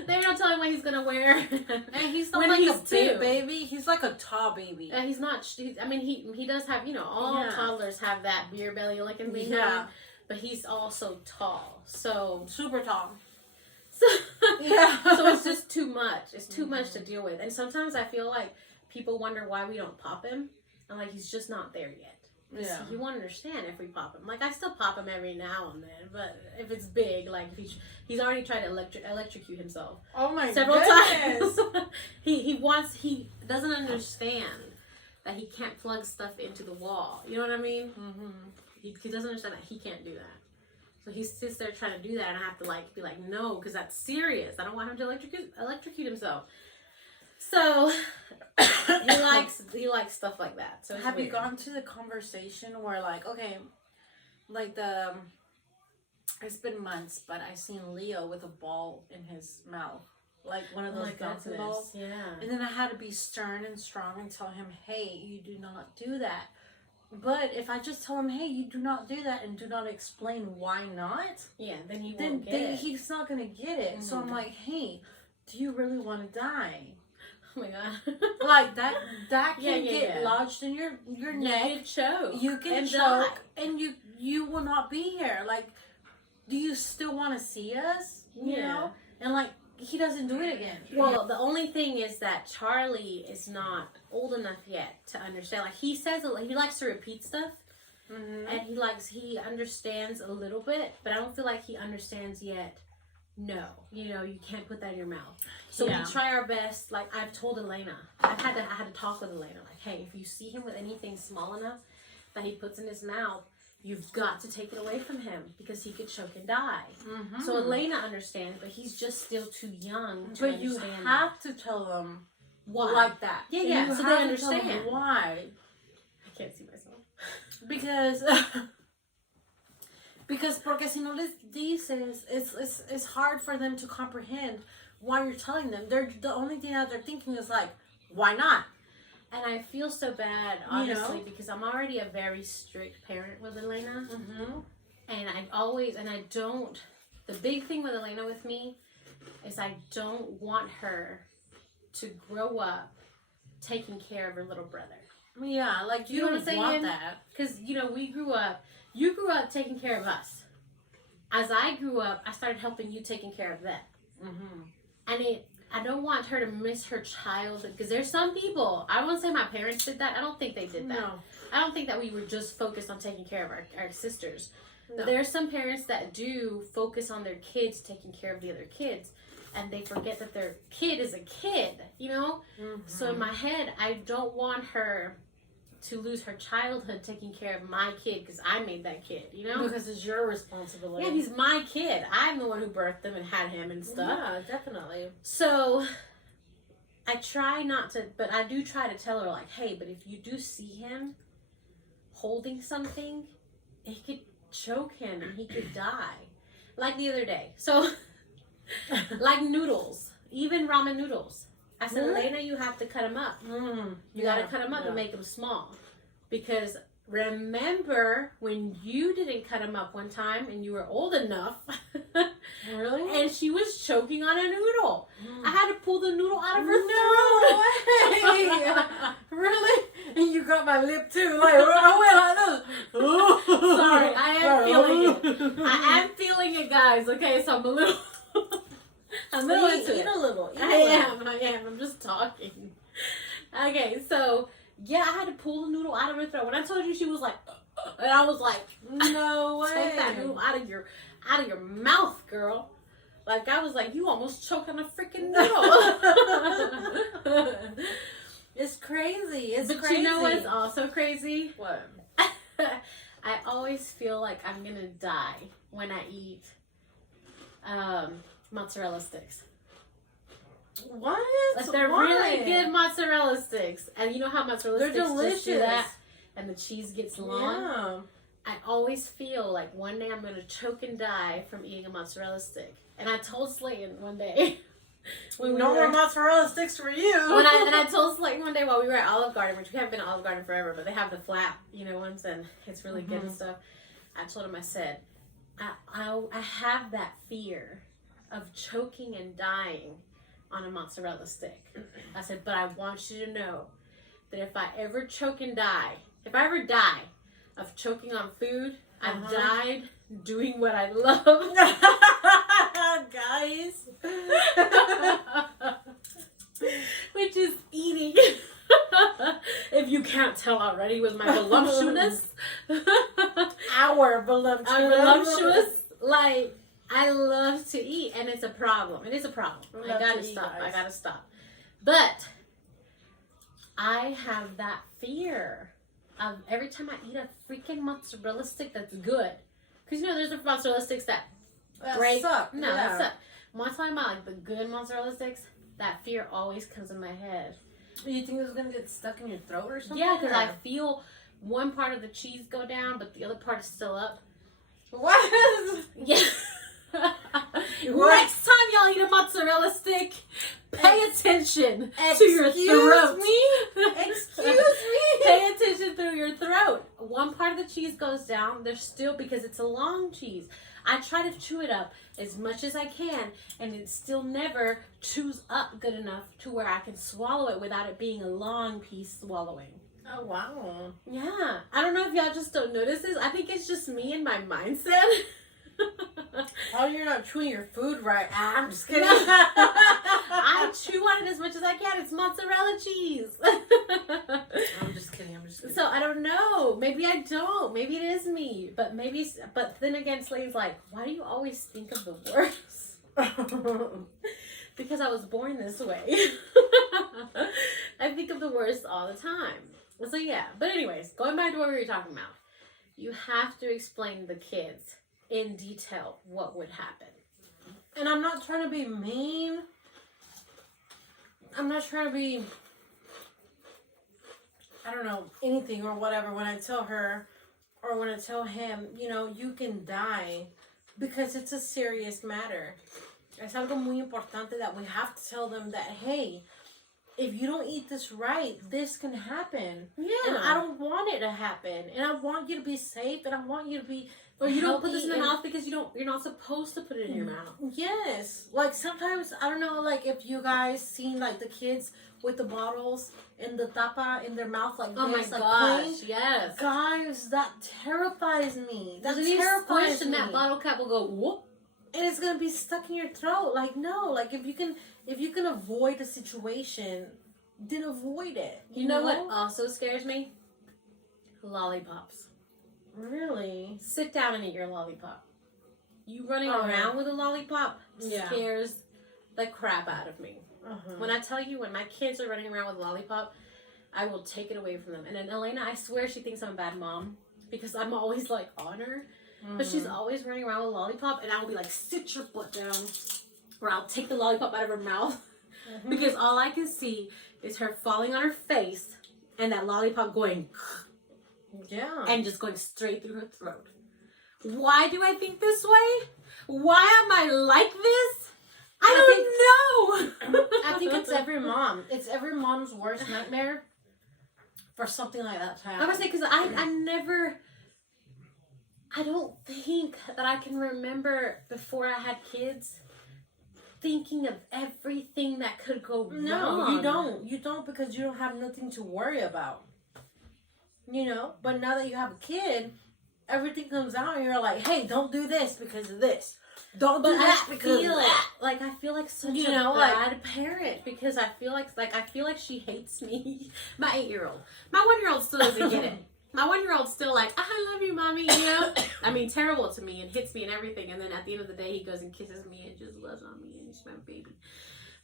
they're not telling what he's gonna wear, and he's not when like he's a big baby. He's like a tall baby. He's not. I mean, he does have, all toddlers have that beer belly looking thing. Yeah. But he's also tall, so super tall. So so it's just too much. It's too much to deal with, and sometimes I feel like people wonder why we don't pop him. I'm like, he's just not there yet. Yeah, he won't understand if we pop him. Like, I still pop him every now and then, but if it's big, like if he's already tried to electrocute himself. Oh my several times. He doesn't understand that he can't plug stuff into the wall. You know what I mean? Mm-hmm. He doesn't understand that he can't do that. So he sits there trying to do that, and I have to be like, no, because that's serious. I don't want him to electrocute himself. So he likes stuff like that. So have you gone to the conversation where it's been months, but I seen Leo with a ball in his mouth, like one of those bouncing balls. Yeah. And then I had to be stern and strong and tell him, hey, you do not do that. But if I just tell him, hey, you do not do that, and do not explain why not, then he won't get it. He's not going to get it. Mm-hmm. So I'm like, hey, do you really want to die? Oh my god. Like that can Yeah, get yeah. lodged in your You neck. can choke. You can and choke, die. and you will not be here. Like, do you still want to see us? You know, and like he doesn't do it again. Well, the only thing is that Charlie is not old enough yet to understand. Like he says, he likes to repeat stuff, and he understands a little bit, but I don't feel like he understands yet. No, you can't put that in your mouth. So we try our best. Like I've told Elena, I had to talk with Elena. Like, hey, if you see him with anything small enough that he puts in his mouth, you've got to take it away from him because he could choke and die. So Elena understands, but he's just still too young to understand. But you have to tell them why like that. Yeah, so they understand why. I can't see myself because porque si no les dices, it's hard for them to comprehend why you're telling them. They're the only thing that they're thinking is like, why not? And I feel so bad, honestly, because I'm already a very strict parent with Elena. And the big thing with Elena with me is I don't want her to grow up taking care of her little brother. Yeah, like you know what don't I'm saying? want that. Because, you grew up taking care of us. As I grew up, I started helping you taking care of them. And I don't want her to miss her childhood, because there's some people, I won't say my parents did that. I don't think they did that. No. I don't think that we were just focused on taking care of our sisters. No. But there are some parents that do focus on their kids taking care of the other kids, and they forget that their kid is a kid, So in my head, I don't want her to lose her childhood taking care of my kid, because I made that kid, Because it's your responsibility. Yeah, he's my kid. I'm the one who birthed him and had him and stuff. Yeah, definitely. So I try not to, but I do try to tell her, like, hey, but if you do see him holding something, it could choke him and he could die. Like the other day. So, like noodles, even ramen noodles. I said, Elena, you have to cut them up. You got to cut them up and make them small. Because remember when you didn't cut them up one time and you were old enough. Really? And she was choking on a noodle. I had to pull the noodle out of her throat. Really? And you got my lip too. Like, I went like this. Sorry, I am feeling it. I am feeling it, guys. Okay, so I'm a little... I'm Eat a little. I am. I'm just talking. Okay, so yeah, I had to pull the noodle out of her throat. When I told you, she was like, and I was like, no way. Take that noodle out of your mouth, girl. Like I was like, you almost choked on a freaking noodle. It's crazy. But you know what's also crazy? What? I always feel like I'm gonna die when I eat mozzarella sticks. What? Like they're really good mozzarella sticks, and you know how mozzarella they're sticks delicious. Just do that, and the cheese gets long. Yeah. I always feel like one day I'm gonna choke and die from eating a mozzarella stick. And I told Slayton one day, no more mozzarella sticks for you. And I told Slayton one day while we were at Olive Garden, which we haven't been at Olive Garden forever, but they have the flap, ones, and it's really good and stuff. I told him, I said, I have that fear of choking and dying on a mozzarella stick. I said, but I want you to know that if I ever choke and die, if I ever die of choking on food, I've died doing what I love. Guys. Which is eating. If you can't tell already with my voluptuousness. Our voluptuous. Our voluptuous. Like, I love to eat, and it's a problem. It is a problem. I gotta stop. But I have that fear of every time I eat a freaking mozzarella stick that's good. Because, there's the mozzarella sticks that break. Suck. No, that suck. When I'm talking about, like, the good mozzarella sticks, that fear always comes in my head. You think it's going to get stuck in your throat or something? Yeah, because I feel one part of the cheese go down, but the other part is still up. What? Yeah. Next time y'all eat a mozzarella stick, pay attention to your throat. Excuse me. Pay attention through your throat. One part of the cheese goes down. There's still, because it's a long cheese, I try to chew it up as much as I can, and it still never chews up good enough to where I can swallow it without it being a long piece swallowing. Oh, wow. Yeah. I don't know if y'all just don't notice this. I think it's just me and my mindset. Oh, you're not chewing your food right. I'm just kidding. I chew on it as much as I can. It's mozzarella cheese. I'm just kidding. So I don't know. Maybe I don't. Maybe it is me. But then again, Slade's like, why do you always think of the worst? Because I was born this way. I think of the worst all the time. So yeah. But anyways, going back to what we were talking about. You have to explain to the kids in detail what would happen. And I'm not trying to be mean. I'm not trying to be, I don't know, anything or whatever when I tell her or when I tell him, you know, you can die, because it's a serious matter. Es algo muy importante that we have to tell them that, hey, if you don't eat this right, this can happen. Yeah. And I don't want it to happen. And I want you to be safe, and I want you to be Or you don't put healthy this in the and- mouth because you're not supposed to put it in your mouth. Yes. Like sometimes, I don't know, like if you guys seen like the kids with the bottles and the tapa in their mouth like Oh my this, like gosh, clean. yes. Guys, that terrifies me. That Because if you terrifies squish and me. that bottle cap will go whoop. And it's gonna be stuck in your throat. Like no, like if you can avoid a situation, then avoid it. You know what also scares me? Lollipops. Really? Sit down and eat your lollipop. You running Oh, around yeah. with a lollipop Yeah. scares the crap out of me. Uh-huh. When I tell you, when my kids are running around with a lollipop, I will take it away from them. And then Elena, I swear she thinks I'm a bad mom because I'm always like on her. But she's always running around with a lollipop, and I will be like, sit your butt down. Or I'll take the lollipop out of her mouth because all I can see is her falling on her face and that lollipop going Yeah. and just going straight through her throat. Why do I think this way? Why am I like this? I don't know. I think it's every mom. It's every mom's worst nightmare for something like that to happen. I would say because I don't think that I can remember before I had kids thinking of everything that could go wrong. No, you don't. You don't, because you don't have nothing to worry about. You know? But now that you have a kid, everything comes out and you're like, hey, don't do this because of this. Don't do that because of that. I feel like such You a know, bad parent because I feel like she hates me. My 8-year-old. My 1-year-old still doesn't get it. My 1-year-old's still like, I love you, mommy, you know? I mean, terrible to me and hits me and everything. And then at the end of the day, he goes and kisses me and just loves on me and he's my baby.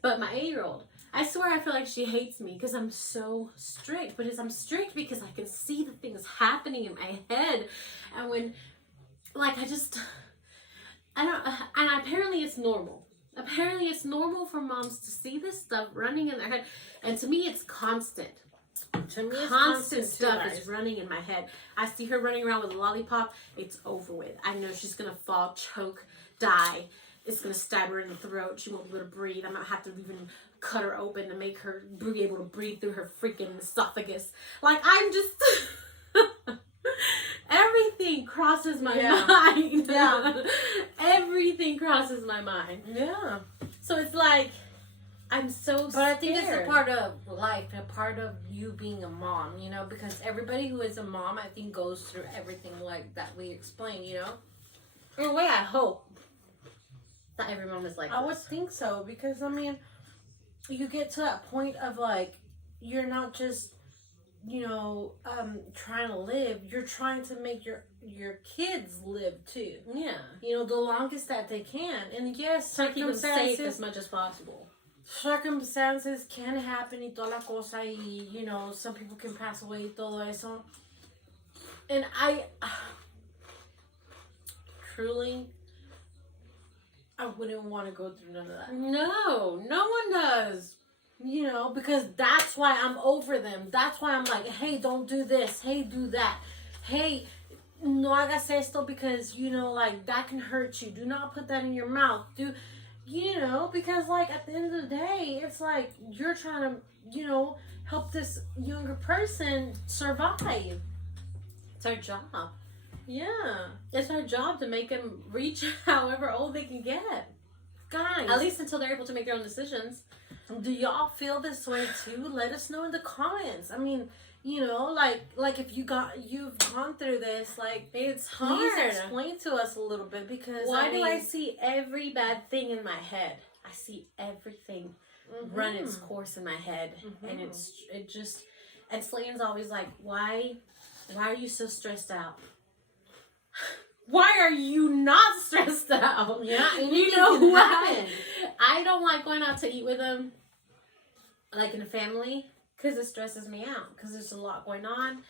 But my 8-year-old, I swear I feel like she hates me because I'm so strict. But I'm strict because I can see the things happening in my head. And when, and apparently it's normal. Apparently it's normal for moms to see this stuff running in their head. And to me, it's constant. To me, it's Constant too, stuff guys. is running in my head. I see her running around with a lollipop. It's over with. I know she's going to fall, choke, die. It's going to stab her in the throat. She won't be able to breathe. I might have to even cut her open to make her be able to breathe through her freaking esophagus. Like, I'm just... Everything crosses my mind. Yeah. Everything crosses my mind. Yeah. So it's like, I'm so scared. But I think it's a part of life, a part of you being a mom, you know, because everybody who is a mom, I think, goes through everything like that we explained, you know? In a way, I hope that every mom is like I this. would think so, because, I mean, you get to that point of, like, you're not just, you know, trying to live, you're trying to make your kids live, too. Yeah. You know, the longest that they can. And yes, Try to keep them safe circumstances... as much as possible. Circumstances can happen y toda la cosa, y you know, some people can pass away y todo eso. And I truly, I wouldn't want to go through none of that. No one does. You know, because that's why I'm over them. That's why I'm like, hey, don't do this. Hey, do that. Hey, no hagas esto because, you know, like, that can hurt you. Do not put that in your mouth. You know, because, like, at the end of the day, it's like you're trying to, you know, help this younger person survive. It's our job. Yeah. It's our job to make them reach however old they can get. Guys. At least until they're able to make their own decisions. Do y'all feel this way too? Let us know in the comments. I mean, you know, like if you've gone through this, like, It's please hard. explain to us a little bit, because Why do I see every bad thing in my head? I see everything run its course in my head, and and Slayton's always like, why are you so stressed out? Why are you not stressed out? Yeah, you know can what? happen. I don't like going out to eat with them, like in a family, because it stresses me out. Because there's a lot going on,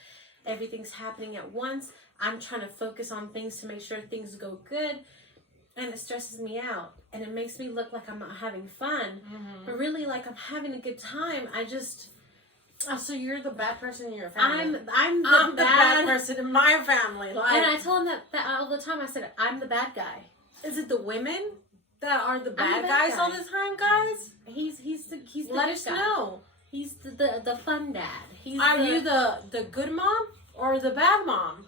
everything's happening at once. I'm trying to focus on things to make sure things go good, and it stresses me out, and it makes me look like I'm not having fun, but really, like, I'm having a good time. I just. Oh, so you're the bad person in your family. I'm the bad person in my family. Like, and I tell him that all the time. I said, I'm the bad guy. is it the women that are the I'm bad the bad guys guy. all the time, guys? He's the Let good us guy. know. He's the fun dad. Are you the good mom or the bad mom?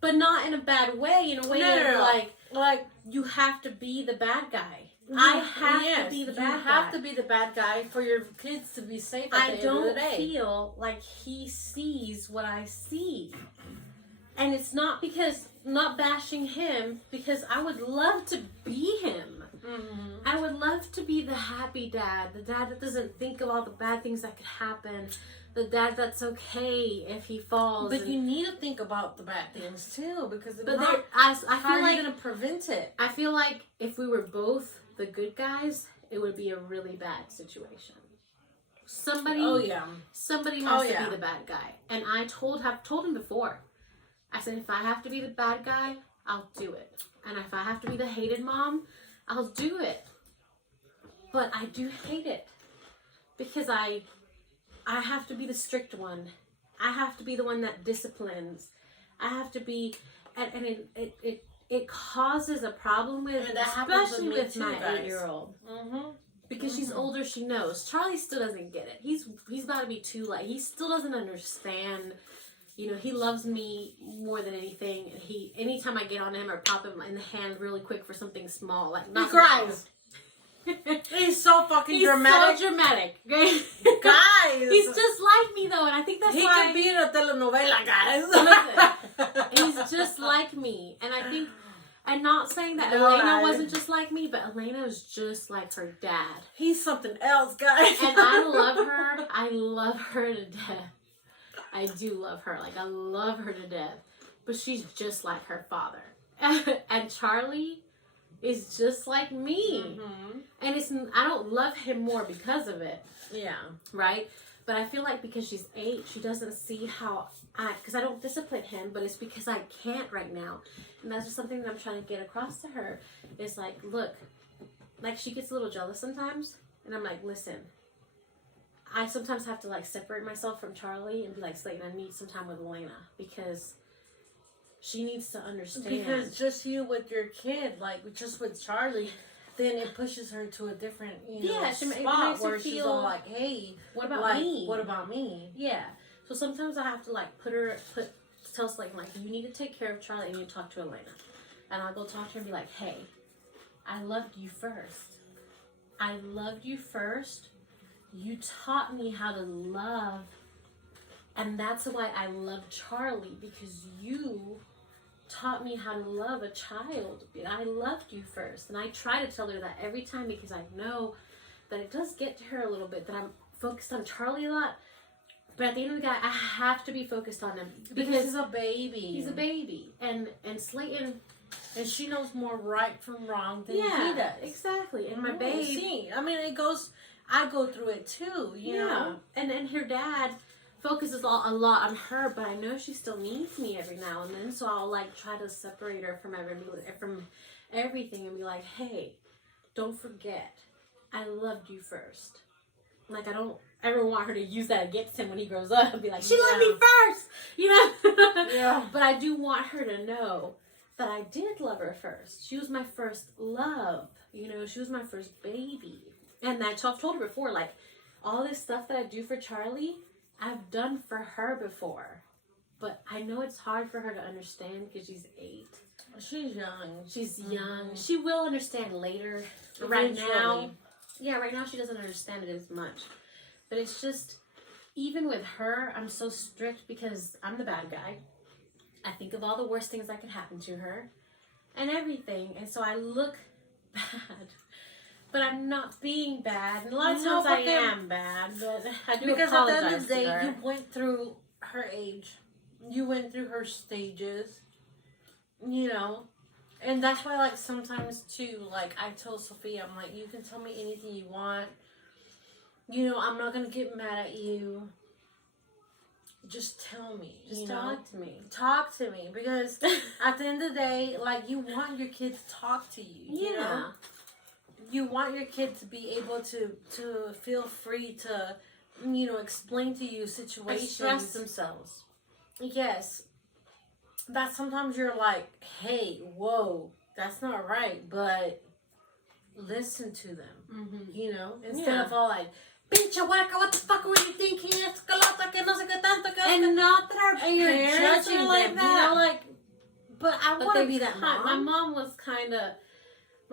But not in a bad way. In a way No, that no. like you have to be the bad guy. I have to be the bad guy. You have to be the bad guy for your kids to be safe at the I end of don't the day. feel like he sees what I see. And it's not because, not bashing him, because I would love to be him. Mm-hmm. I would love to be the happy dad, the dad that doesn't think of all the bad things that could happen, the dad that's okay if he falls. But you need to think about the bad things too, because if But not, I how feel are like you going to prevent it? I feel like if we were both the good guys, it would be a really bad situation. Somebody must be the bad guy. And have told him before. I said, if I have to be the bad guy, I'll do it. And if I have to be the hated mom, I'll do it. But I do hate it. Because I have to be the strict one. I have to be the one that disciplines. I have to be, and it causes a problem with, And that happens especially with me with too, my guys. 8-year-old. Mm-hmm. Because she's older, she knows. Charlie still doesn't get it. He's about to be 2. Like, he still doesn't understand. You know, he loves me more than anything. And anytime I get on him or pop him in the hand really quick for something small, like not He cries. He's so fucking dramatic. So dramatic. Guys. He's just like me though, and I think that's He why could be in a telenovela, guys. he's just like me. And I think, and not saying that No, Elena wasn't just like me, but Elena was just like her dad. He's something else, guys. And I love her. I love her to death. I do love her. Like, I love her to death. But she's just like her father. And Charlie is just like me. Mm-hmm. And I don't love him more because of it. Yeah. Right? But I feel like because she's 8, she doesn't see how because I don't discipline him, but it's because I can't right now. And that's just something that I'm trying to get across to her. It's like, look, like, she gets a little jealous sometimes. And I'm like, listen, I sometimes have to, like, separate myself from Charlie and be like, Slayton, I need some time with Elena. Because she needs to understand. Because just you with your kid, like, just with Charlie, then it pushes her to a different, spot makes her where she's feel, all like, hey, what about like, me? what about me? Yeah. So sometimes I have to, like, tell Slayton, like, you need to take care of Charlie and you need to talk to Elena. And I'll go talk to her and be like, hey, I loved you first. I loved you first. You taught me how to love. And that's why I love Charlie, because you taught me how to love a child. I loved you first. And I try to tell her that every time, because I know that it does get to her a little bit, that I'm focused on Charlie a lot. But at the end of the day, I have to be focused on him. Because he's a baby. He's a baby. And Slayton... And she knows more right from wrong than he does. Exactly. And my Mhm. babe... See, I mean, I go through it too, you know? And her dad focuses a lot on her, but I know she still needs me every now and then, so I'll, like, try to separate her from everything and be like, hey, don't forget, I loved you first. like, I don't ever want her to use that against him when he grows up and be like, she loved me first, you know? Yeah. But I do want her to know that I did love her first. She was my first love, you know? She was my first baby. And that I've told her before, like, all this stuff that I do for Charlie, I've done for her before. But I know it's hard for her to understand because she's 8. She's young. She's young. She will understand later. But right now, she doesn't understand it as much. But it's just, even with her, I'm so strict because I'm the bad guy. I think of all the worst things that could happen to her and everything. And so I look bad. But I'm not being bad. And a lot of times I am bad. But I do because apologize at the end of the day, to her. you went through her age. You went through her stages. You know? And that's why, like, sometimes, too, like, I told Sophia, I'm like, you can tell me anything you want. You know, I'm not going to get mad at you. Just tell me. Just talk to me. Talk to me. Because at the end of the day, like, you want your kids to talk to you. You know? You want your kid to be able to feel free to, you know, explain to you situations. Express themselves. Yes. That sometimes you're like, hey, whoa, that's not right, but listen to them. Mm-hmm. You know? Instead of all like, pinche hueca, what the fuck were you thinking? And not that our and you're parents judging are like them, that. you know, like, but I want to be that mom. mom. My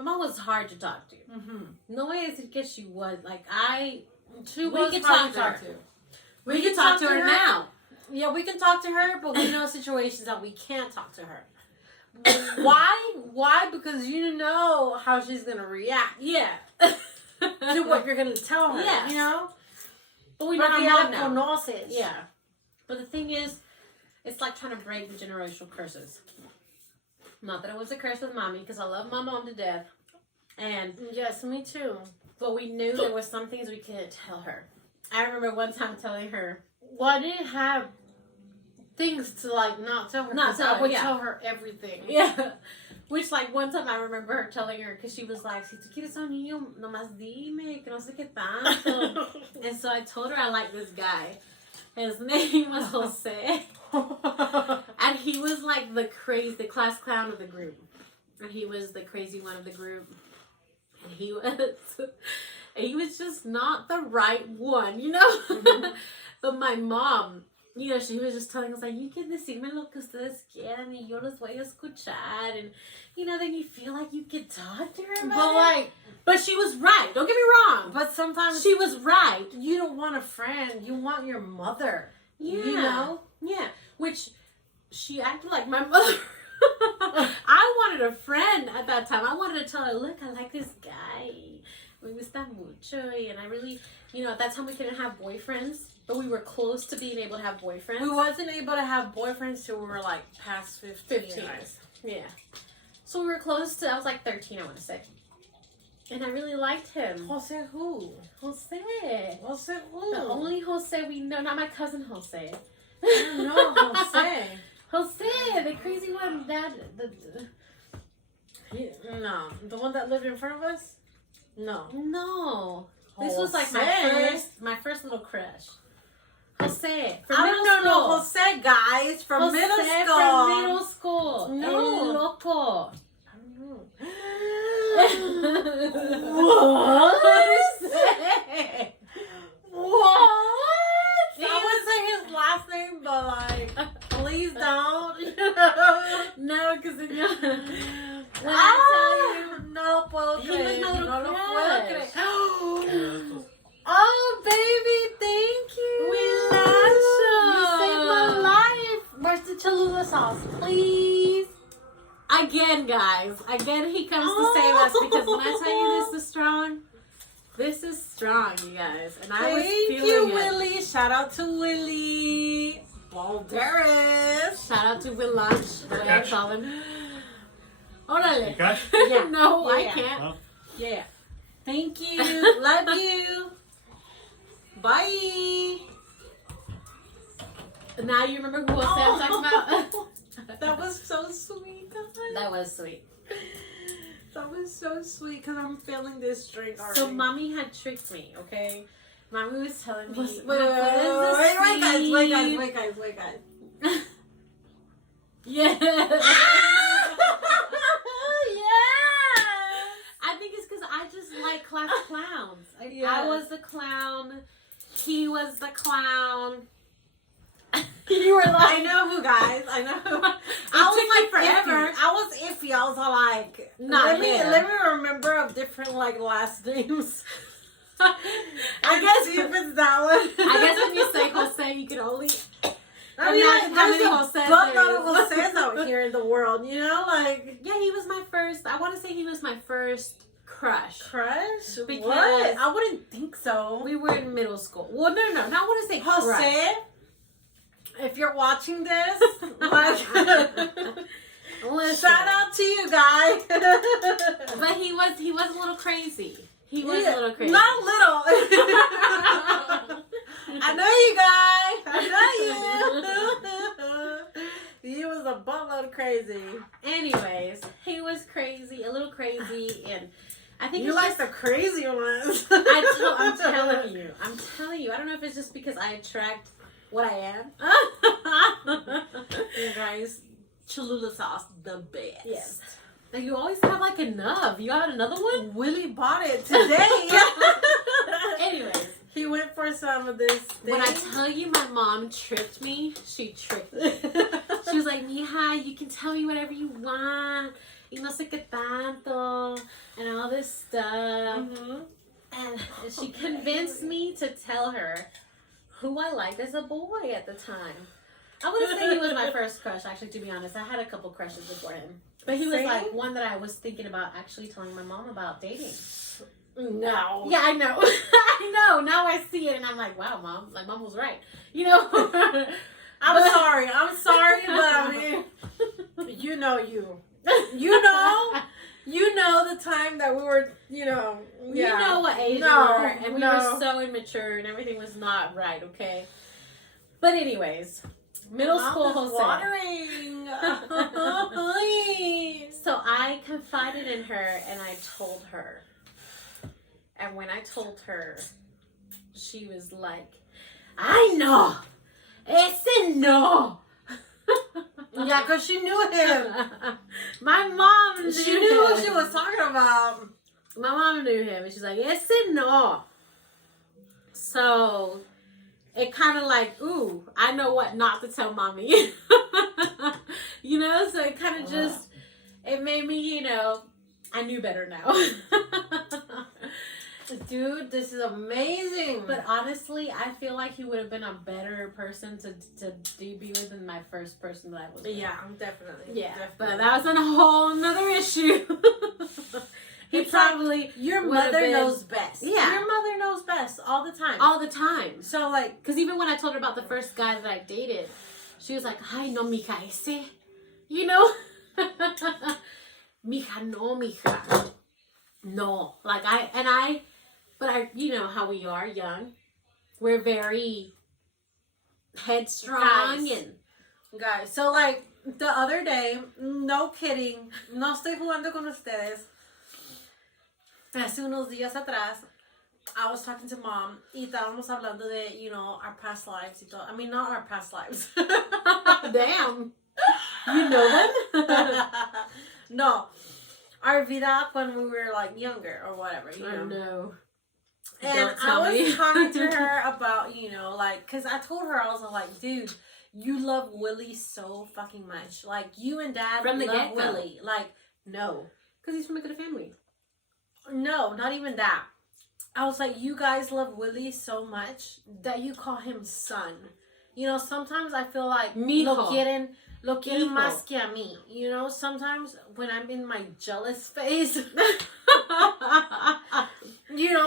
mom was hard to talk to. Mm-hmm. No way is it because she was, like, we can talk to her. We can talk to her now. Yeah, we can talk to her, but we know situations that we can't talk to her. Why? Why? Because you know how she's going to react. Yeah. To what you're going to tell her. Yeah. You know? But we know our mom now. Conoces. Yeah. But the thing is, it's like trying to break the generational curses. Not that it was a curse with mommy, because I love my mom to death. And yes, me too. But we knew there was some things we couldn't tell her. I remember one time telling her, well, I didn't have things to, like, not tell her. Not tell her, I would tell her everything. Yeah. Which, like, one time I remember her telling her, because she was like, si tú quieres a un niño, nomás dime, que no sé qué tanto. And so I told her I liked this guy. His name was Jose. And he was, like, the class clown of the group. And he was the crazy one of the group. And he was just not the right one, you know? Mm-hmm. But my mom, you know, she was just telling us, like, you can decirme lo que ustedes quieran y yo los voy a escuchar. And, you know, then you feel like you could talk to her about it. But she was right. Don't get me wrong. But sometimes she was right. You don't want a friend. You want your mother. Yeah. You know? Yeah. Which she acted like my mother. I wanted a friend at that time. I wanted to tell her, look, I like this guy. Me gusta mucho. And I really, you know, at that time we couldn't have boyfriends. But we were close to being able to have boyfriends. We wasn't able to have boyfriends till we were, like, past 15. Yeah. So we were close to, I was like 13, I want to say. And I really liked him. Jose who? Jose. Jose who? The only Jose we know, not my cousin Jose. No, Jose. Jose, the crazy one, no, the one that lived in front of us? No. No. Jose. This was like my first little crush. Jose. No, Jose, guys, from Jose middle school. From middle school. No. El loco. I don't know. What? What? I would say his last name, but like, please don't. No, because then you when I I tell you, no puedo he creer. was my little No lo puedo creer. crush. Oh, baby, thank you. We love you. You saved my life. Where's the Cholula sauce, please? Again, guys. Again, he comes to save us because when I tell you this is strong, you guys. And I was Thank feeling you, it. Willie. Shout out to Willie. Balderas. Shout out to Will Lunch, the way I call him. Órale. You catch? Yeah. No, I Yeah. can't. Oh. Yeah. Thank you. Love you. Bye. Now you remember who else I'm talking about? That was so sweet, guys. That was sweet. That was so sweet because I'm feeling this drink already. So mommy had tricked me, okay? Mommy was telling me. Wait, guys. Yeah. Yeah. I think it's because I just like class clowns. Yes. I was the clown. He was the clown. You were like, I know who, guys. I know who. I was like forever. Iffy. I was iffy. I was all like, Not him. let me remember of different like last names. I guess see if it's that one. I guess when you say Jose, you can only. I mean, imagine how many there's Joses a buttload of there is. Joses out here in the world, you know, like Yeah, he was my first. I want to say he was my first crush. crush. Because- What? I wouldn't think so. We were in middle school. Well, no. Not want to say crush. Jose, if you're watching this, like, Listen. shout out to you guys. But he was a little crazy. He was a little crazy. Not a little. I know you guys. I know you. He was a buttload crazy. Anyways, he was crazy, a little crazy, and I think You it's like just, the crazy ones. I'm telling you. I don't know if it's just because I attract what I am. You guys, Cholula sauce, the best. Yes. And you always have like enough. You got another one? Willie bought it today. Anyways, He went for some of this thing. when I tell you my mom tricked me, she tricked me. She was like, mija, you can tell me whatever you want. Y no sé qué tanto. And all this stuff. Mhm. And she convinced me to tell her who I liked as a boy at the time. I wouldn't say he was my first crush, actually, to be honest. I had a couple crushes before him. But he was Same? like one that I was thinking about actually telling my mom about dating. No. Yeah, I know. I know. Now I see it and I'm like, wow, mom. Like, mom was right. You know? I'm sorry, but I mean, you know you. You know the time that we were, You know what age we were. And we were so immature and everything was not right, okay? But anyways, middle school Jose. watering. So I confided in her and I told her. And when I told her, she was like, I know. Ese no. Yeah, because she knew him. My mom knew She knew what him. she was talking about. My mom knew him. And she's like, ese no. So it kind of like, ooh, I know what not to tell mommy. So it kind of just, it made me, I knew better now. Dude, this is amazing. But honestly, I feel like he would have been a better person to be with than my first person that I was with. yeah, definitely. Yeah, definitely. but that was a whole nother issue. He It's like, probably your would have mother been- knows best. Yeah. Your mother knows best all the time. all the time. So, like, Because even when I told her about the first guy that I dated, she was like, ay, no, mija, ese. Mija, no, mija. No. But you know how we are, young. We're very headstrong guys, so, like, the other day, no kidding, no estoy jugando con ustedes. Hace unos días atrás, I was talking to mom y estábamos hablando de, our past lives y todo. I mean, not our past lives. Damn. You know them? No. Our vida when we were, like, younger or whatever, I know. And Don't tell I was me. talking to her about, because I told her, I was like, dude, you love Willie so fucking much. Like, you and Dad From the love get-go. Willie. Like, no. Because he's from a good family. No, not even that. I was like, you guys love Willie so much that you call him son. Sometimes I feel like Mijo. lo quieren Hijo. más que a mí. Sometimes when I'm in my jealous phase,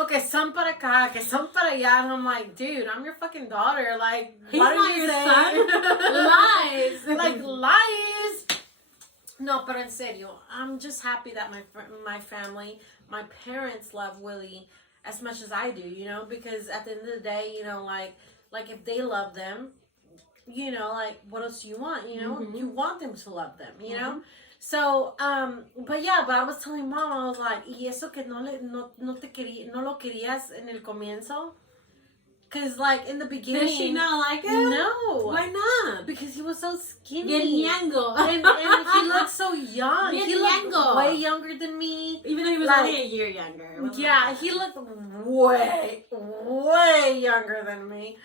que son para acá, que son para allá, and I'm like, dude, I'm your fucking daughter. Like, He's why not did you your say son. Lies. like lies? No, but en serio, I'm just happy that my family, my parents love Willie as much as I do, because at the end of the day, like if they love them, like what else do you want, Mhm. You want them to love them, Mhm. So, but I was telling mom, I was like, y eso que no lo querías en el comienzo, Cause like in the beginning, Did she not like him? No. Why not? Because he was so skinny. Bien ñango. And he looked so young. Bien He looked ñango. way younger than me. Even though he was Like, only a year younger. It wasn't Yeah, like he that. looked way younger than me.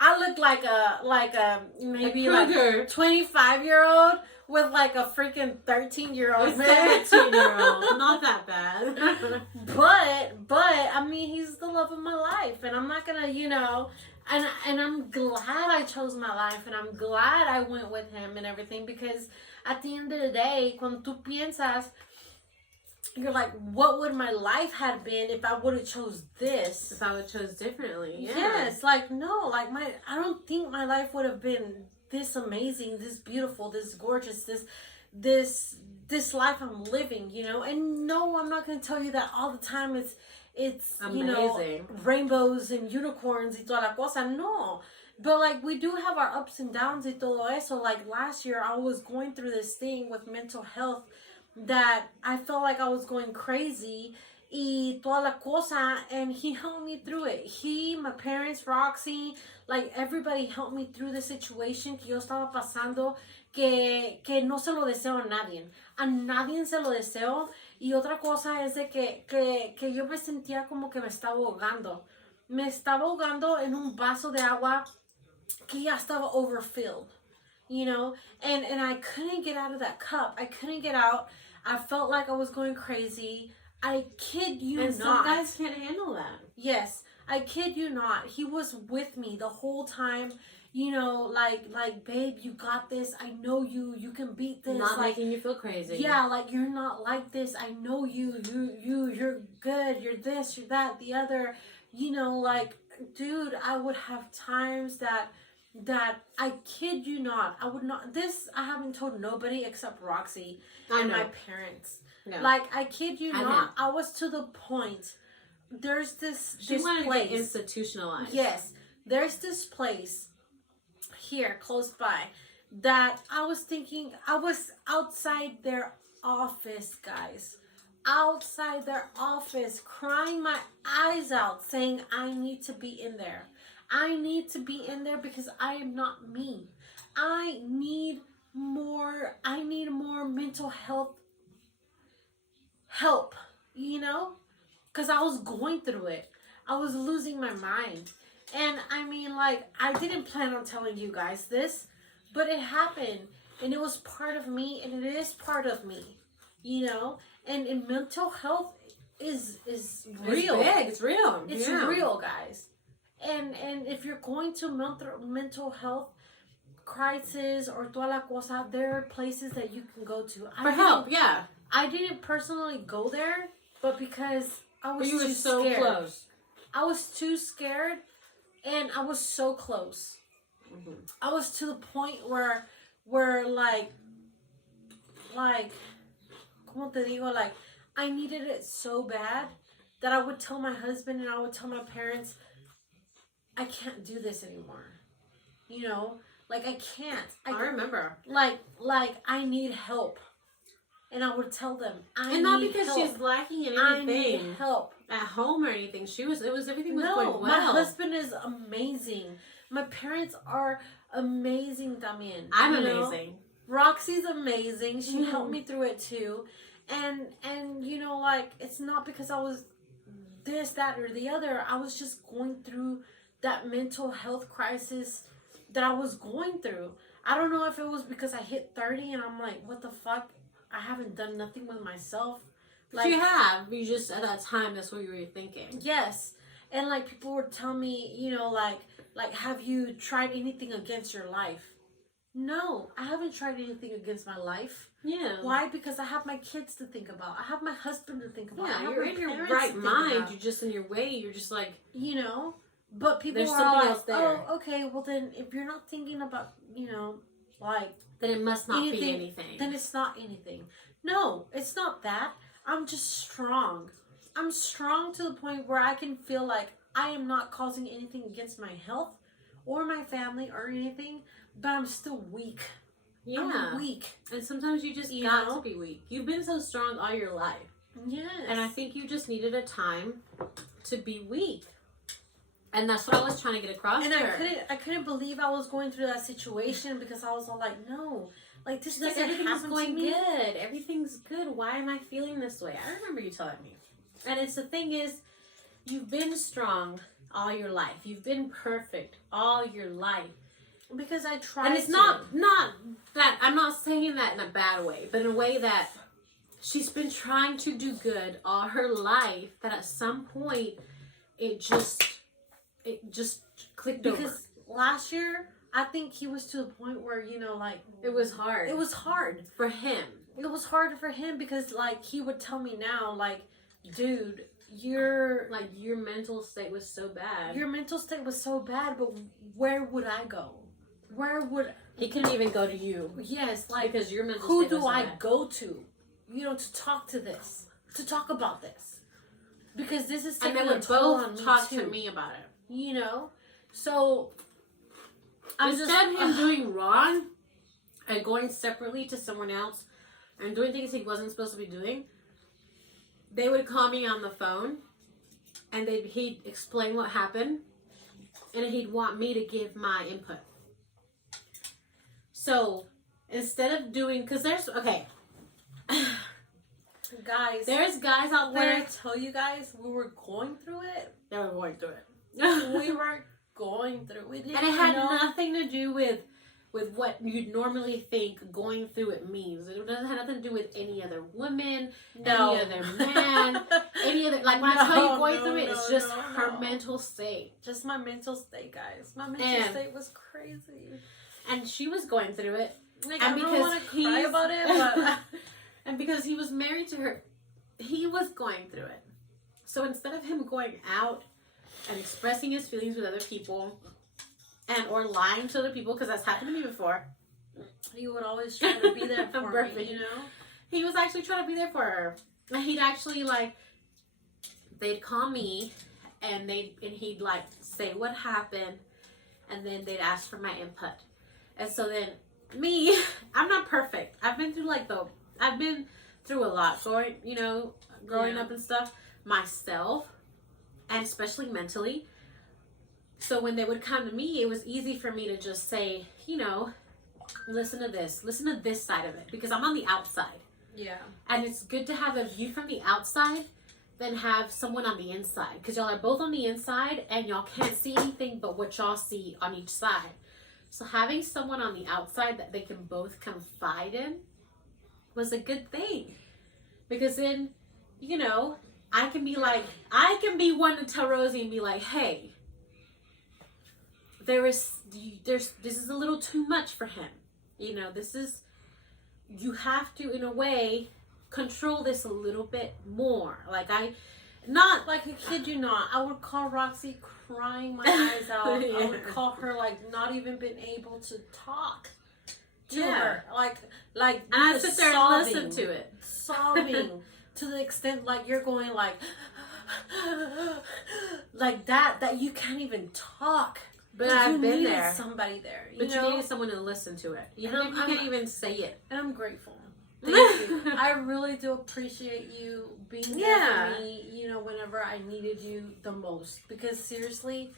I looked like a maybe A like cougar. 25-year-old with like a freaking 13-year-old A man. 17-year-old. Not that bad. But I mean, he's the love of my life, and I'm not gonna, and I'm glad I chose my life, and I'm glad I went with him and everything, because at the end of the day, cuando tú piensas, you're like, what would my life have been if I would have chose this? If I would chose differently, yeah. Yes, like no, like I don't think my life would have been this amazing, this beautiful, this gorgeous, this life I'm living, And no, I'm not gonna tell you that all the time. It's amazing. Rainbows and unicorns y toda la cosa. No. But like we do have our ups and downs y todo eso. Like last year I was going through this thing with mental health that I felt like I was going crazy y toda la cosa, and he helped me through it. My parents, Roxy, like everybody helped me through the situation que yo estaba pasando, que no se lo deseo a nadie se lo deseo. Y otra cosa es de que yo me sentía como que me estaba ahogando en un vaso de agua que ya estaba overfilled, and I couldn't get out of that cup. I couldn't get out. I felt like I was going crazy. I kid you And not. some guys can't handle that. Yes, I kid you not. He was with me the whole time. Like, babe, you got this. I know you. You can beat this. Not like, making you feel crazy. Yeah, like you're not like this. I know you. You're good. You're this. You're that. The other. Like, dude, I would have times that I kid you not. I would not. This I haven't told nobody except Roxy and my parents. No. Like, I kid you I not. know. I was to the point. There's this wanted place. to get institutionalized. Yes, there's this place here close by that I was thinking. I was outside their office, guys. Outside their office, crying my eyes out, saying I need to be in there. I need to be in there because I am not me. I need more mental health help, because I was going through it. I was losing my mind. And I mean, like, I didn't plan on telling you guys this, but it happened, and it was part of me, and it is part of me, and mental health is real. It's big. It's real. It's real, guys. And if you're going to mental health crisis or toda la cosa, there are places that you can go to. For help, yeah. I didn't personally go there, but because I was you were too so scared. close. I was too scared, and I was so close. Mm-hmm. I was to the point where like, como te digo, like, I needed it so bad that I would tell my husband and I would tell my parents, I can't do this anymore. Like, I can't. I remember. Like, I need help. And I would tell them, and not because she's lacking in I anything need help at home or anything. Everything was No, going well. my husband is amazing. My parents are amazing también. I'm amazing. Roxy's amazing. She helped me through it too. And like, it's not because I was this, that, or the other. I was just going through that mental health crisis that I was going through. I don't know if it was because I hit 30 and I'm like, what the fuck? I haven't done nothing with myself. Like, you have. You just, at that time, that's what you were thinking. Yes. And like, people would tell me, like, have you tried anything against your life? No, I haven't tried anything against my life. Yeah. Why? Because I have my kids to think about. I have my husband to think about. Yeah, I have you're my in your parents right to think mind. about. You're just in your way. You're just like... But people There's are something like, else there. oh, okay, well then, if you're not thinking about, like... Then it must not be anything. Then it's not anything. No, it's not that. I'm just strong. I'm strong to the point where I can feel like I am not causing anything against my health or my family or anything, but I'm still weak. Yeah. I'm weak. And sometimes you just got to be weak. You've been so strong all your life. Yes. And I think you just needed a time to be weak. And that's what I was trying to get across And to her. I couldn't believe I was going through that situation because I was all like, no, like this She's like, doesn't everything's happen going to me. good. Everything's good. Why am I feeling this way? I remember you telling me. And it's the thing is, you've been strong all your life. You've been perfect all your life. Because I tried. And it's not that, I'm not saying that in a bad way, but in a way that she's been trying to do good all her life, that at some point it just clicked over. Because last year, I think he was to the point where, you know, like, It was hard. it was hard. For him. It was hard for him because, like, he would tell me now, like, dude, your mental state was so bad. Your mental state was so bad, but where would I go? Where would... He couldn't even go to you. Yes, like, Because your mental who state was do so I bad. go to, you know, to talk about this? Because this is And taking they a would toll on both me talk too. to me about it. You know? So, Instead of him doing wrong and going separately to someone else and doing things he wasn't supposed to be doing, they would call me on the phone and he'd explain what happened and he'd want me to give my input. So instead of doing, because there's guys, there's guys out when I there, tell you guys, we were going through it. they were going through it. We were going through it. And it had nothing to do with what you'd normally think going through it means. It doesn't have nothing to do with any other woman, any other man, any other, like when I tell you going through it, it's just her mental state. Just my mental state, guys. My mental state was crazy. And she was going through it. Like, And I don't because want to cry about it, but... and because he was married to her, he was going through it. So instead of him going out and expressing his feelings with other people and or lying to other people, because that's happened to me before, he would always try to be there for Perfect. me, you know? He was actually trying to be there for her. And he'd actually, like, they'd call me and he'd like say what happened, and then they'd ask for my input. And so then me, I'm not perfect. I've been through a lot growing up and stuff myself, and especially mentally. So when they would come to me, it was easy for me to just say, listen to this side of it, because I'm on the outside. Yeah. And it's good to have a view from the outside than have someone on the inside, because y'all are both on the inside and y'all can't see anything but what y'all see on each side. So having someone on the outside that they can both confide in was a good thing, because then, I can be one to tell Rosie and be like, hey, this is a little too much for him. You have to, in a way, control this a little bit more. Not like I kid you not, I would call Roxy crying my eyes out. Yeah. I would call her not even been able to talk to her. And I sit there and listen to it. Sobbing to the extent you're going like that you can't even talk. But I've been needed there. Somebody there. You needed someone to listen to it. You can't even say it. And I'm grateful. Thank you. I really do appreciate you being there for me, whenever I needed you the most. Because seriously,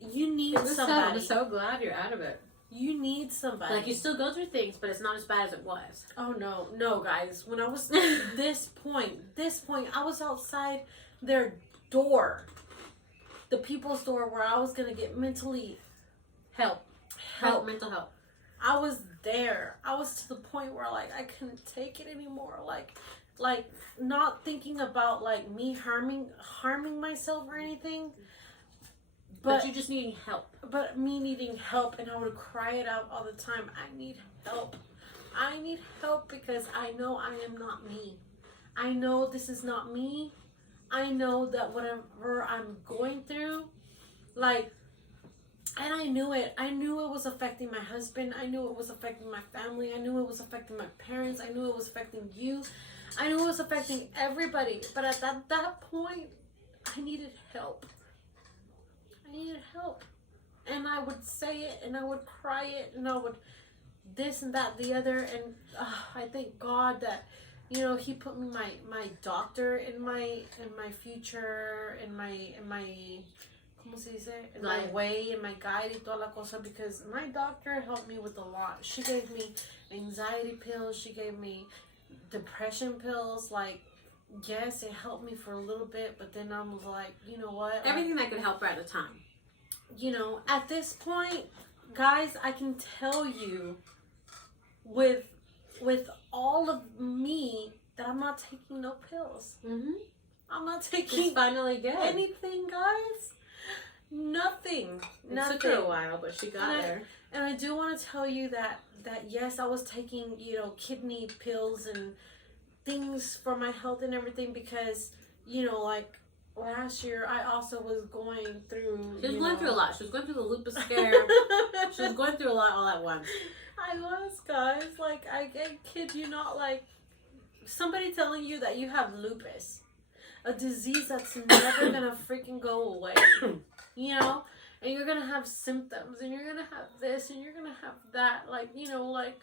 you need somebody. I'm so glad you're out of it. You need somebody. You still go through things, but it's not as bad as it was. Oh no, guys. When I was this point, I was outside their door, the people's door, where I was gonna get mentally help, mental help. I was there. I was to the point where I couldn't take it anymore. Like not thinking about me harming myself or anything. But you just needing help. But me needing help, and I would cry it out all the time. I need help. I need help because I know I am not me. I know this is not me. I know that whatever I'm going through, and I knew it. I knew it was affecting my husband. I knew it was affecting my family. I knew it was affecting my parents. I knew it was affecting you. I knew it was affecting everybody. But at that point, I needed help. I needed help. And I would say it, and I would cry it, and I would this and that, the other. And I thank God that, he put me my doctor in my future, in my como se dice, Like- my way and my guide y toda la cosa, because my doctor helped me with a lot. She gave me anxiety pills. She gave me depression pills. Like, yes, it helped me for a little bit, but then I was like, you know what? Everything that could help her at the time. You know, at this point, guys, I can tell you with all of me that I'm not taking no pills. Mm-hmm. I'm not She's taking finally good. anything, guys. Nothing. It Nothing. took her a while, but she got there. And I do want to tell you that yes, I was taking, you know, kidney pills and things for my health and everything, because, you know, like last year I also was going through. She was going through a lot. She was going through the lupus scare. She was going through a lot all at once. I was, guys. Like, I kid you not, like, somebody telling you that you have lupus, a disease that's never gonna freaking go away, you know, and you're gonna have symptoms, and you're gonna have this, and you're gonna have that, like, you know, like,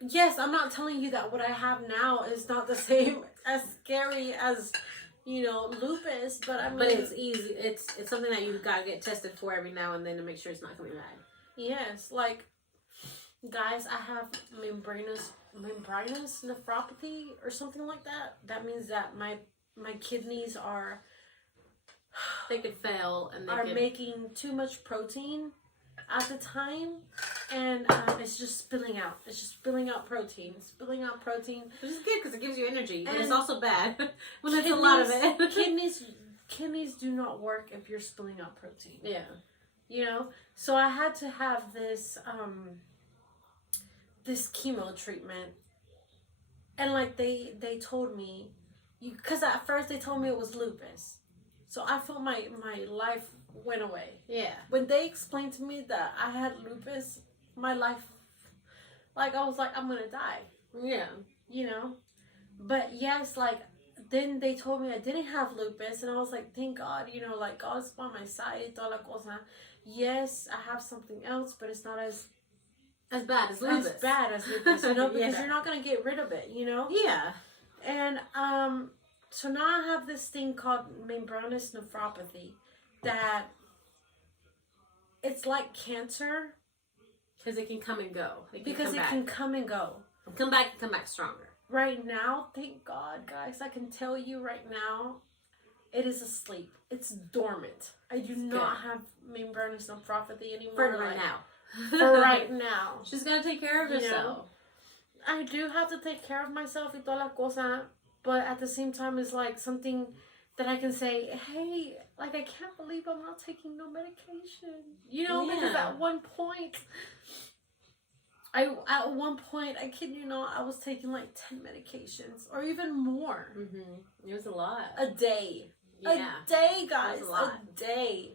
yes, I'm not telling you that what I have now is not the same, as scary as, you know, lupus, but I mean, But it's easy. It's something that you gotta get tested for every now and then to make sure it's not coming back. yes, like, guys, I have membranous nephropathy or something like that. That means that my kidneys are They could fail and they are could... making too much protein at the time, and it's just spilling out. It's just spilling out protein, Which is good because it gives you energy, and it's And also bad when there's a lot of it. Kidneys do not work if you're spilling out protein. Yeah. You know, so I had to have this this chemo treatment, and like they told me, because at first they told me it was lupus, so I felt my life went away. Yeah. When they explained to me that I had lupus, my life, like, I was like, I'm gonna die, Yeah. you know. But yes, like, then they told me I didn't have lupus, and I was like, thank God, you know, like, God's by my side, toda la cosa. Yes, I have something else, but it's not as bad as lupus. You know, because Yeah. you're not gonna get rid of it, you know. Yeah. And so now I have this thing called membranous nephropathy, that it's like cancer, Because it can come and go. because it can come and go. come back stronger. Right now, thank God, guys, I can tell you right now, it is asleep. It's dormant. I do not have membranous nephropathy anymore. For right now. For right now. She's got to take care of You know? herself. I do have to take care of myself y toda la cosa, but at the same time, it's like something that I can say, hey, like, I can't believe I'm not taking no medication. You know, because Yeah. at one point, I kid you not, I was taking like 10 medications or even more Mm-hmm. It was a lot. a day. Yeah. A day, guys. That was a lot. A day.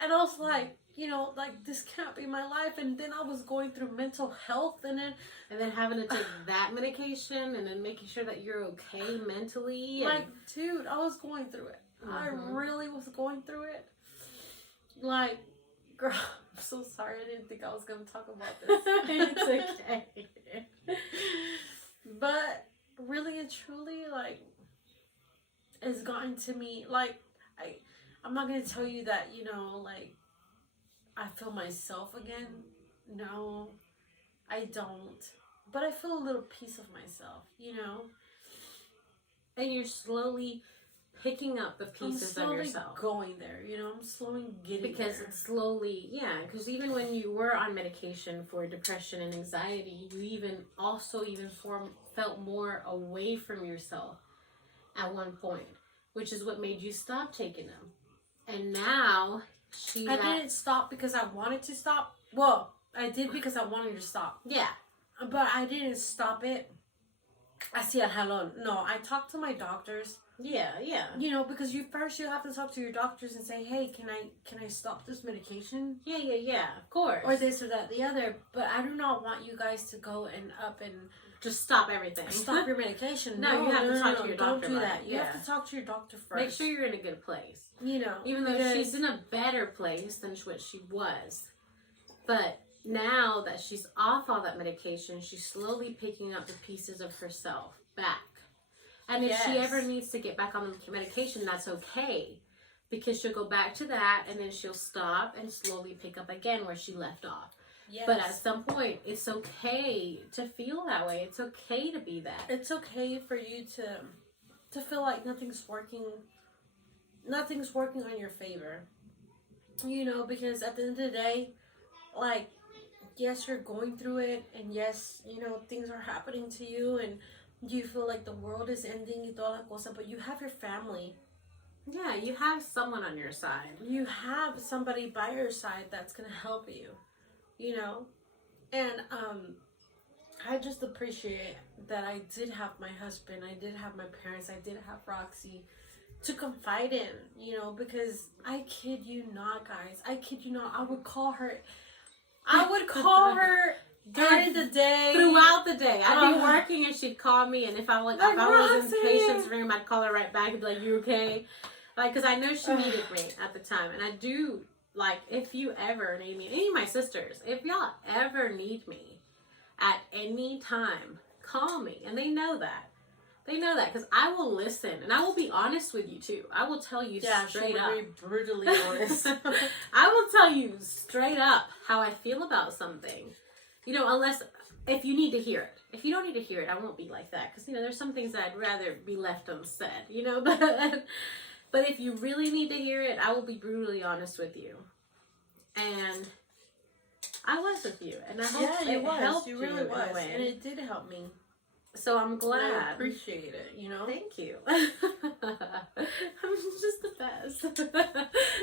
And I was like, you know, like, this can't be my life. And then I was going through mental health, and then having to take that medication, and then making sure that you're okay mentally. like, dude, I was going through it. I Mhm. really was going through it. Like, girl, I'm so sorry. I didn't think I was going to talk about this. It's okay. But really and truly, like, it's gotten to me. Like, I'm not going to tell you that, you know, like, I feel myself again. No, I don't. But I feel a little piece of myself, you know? And you're slowly picking up the pieces I'm of slowly yourself. going there, you know? I'm slowly getting Because there. it's slowly, because even when you were on medication for depression and anxiety, you felt more away from yourself at one point, which is what made you stop taking them. And now I didn't stop because I wanted to stop. Well, I did because I wanted to stop. Yeah. But I didn't stop it. Así al jalón. No, I talked to my doctors. Yeah. You know, because you have to talk to your doctors and say, hey, can I stop this medication? Yeah. Of course. Or this or that, the other. But I do not want you guys to go and up and just stop everything. stop your medication. No, you have to talk to your doctor Don't do about that. it. You Yeah. have to talk to your doctor first. Make sure you're in a good place. You know. Even though because- she's in a better place than what she was. But now that she's off all that medication, she's slowly picking up the pieces of herself back. And if she ever needs to get back on the medication, that's okay. Because she'll go back to that, and then she'll stop and slowly pick up again where she left off. Yes. But at some point, it's okay to feel that way. It's okay to be that. It's okay for you to feel like nothing's working on your favor. You know, because at the end of the day, like, yes, you're going through it, and yes, you know, things are happening to you, and you feel like the world is ending y toda la cosa, but you have your family. Yeah, you have someone on your side. You have somebody by your side that's going to help you, you know? And I just appreciate that I did have my husband, I did have my parents, I did have Roxy to confide in, you know, because I kid you not, guys. I kid you not. I would call her during the day. Throughout the day. I'd be working and she'd call me, and if I was in patient's room, I'd call her right back and be like, you okay? Like, because I know she needed me at the time. And I do, like, if you ever need me, any of my sisters, if y'all ever need me at any time, call me. And they know that. They know that, because I will listen, and I will be honest with you too. I will tell you straight up. Very brutally honest. I will tell you straight up how I feel about something. You know, if you need to hear it. If you don't need to hear it, I won't be like that, because, you know, there's some things that I'd rather be left unsaid, you know, but if you really need to hear it, I will be brutally honest with you. And I was with you, and I hope it helped you. You really was, and it did help me. So I'm glad. And I appreciate it, you know? Thank you. I'm just the best.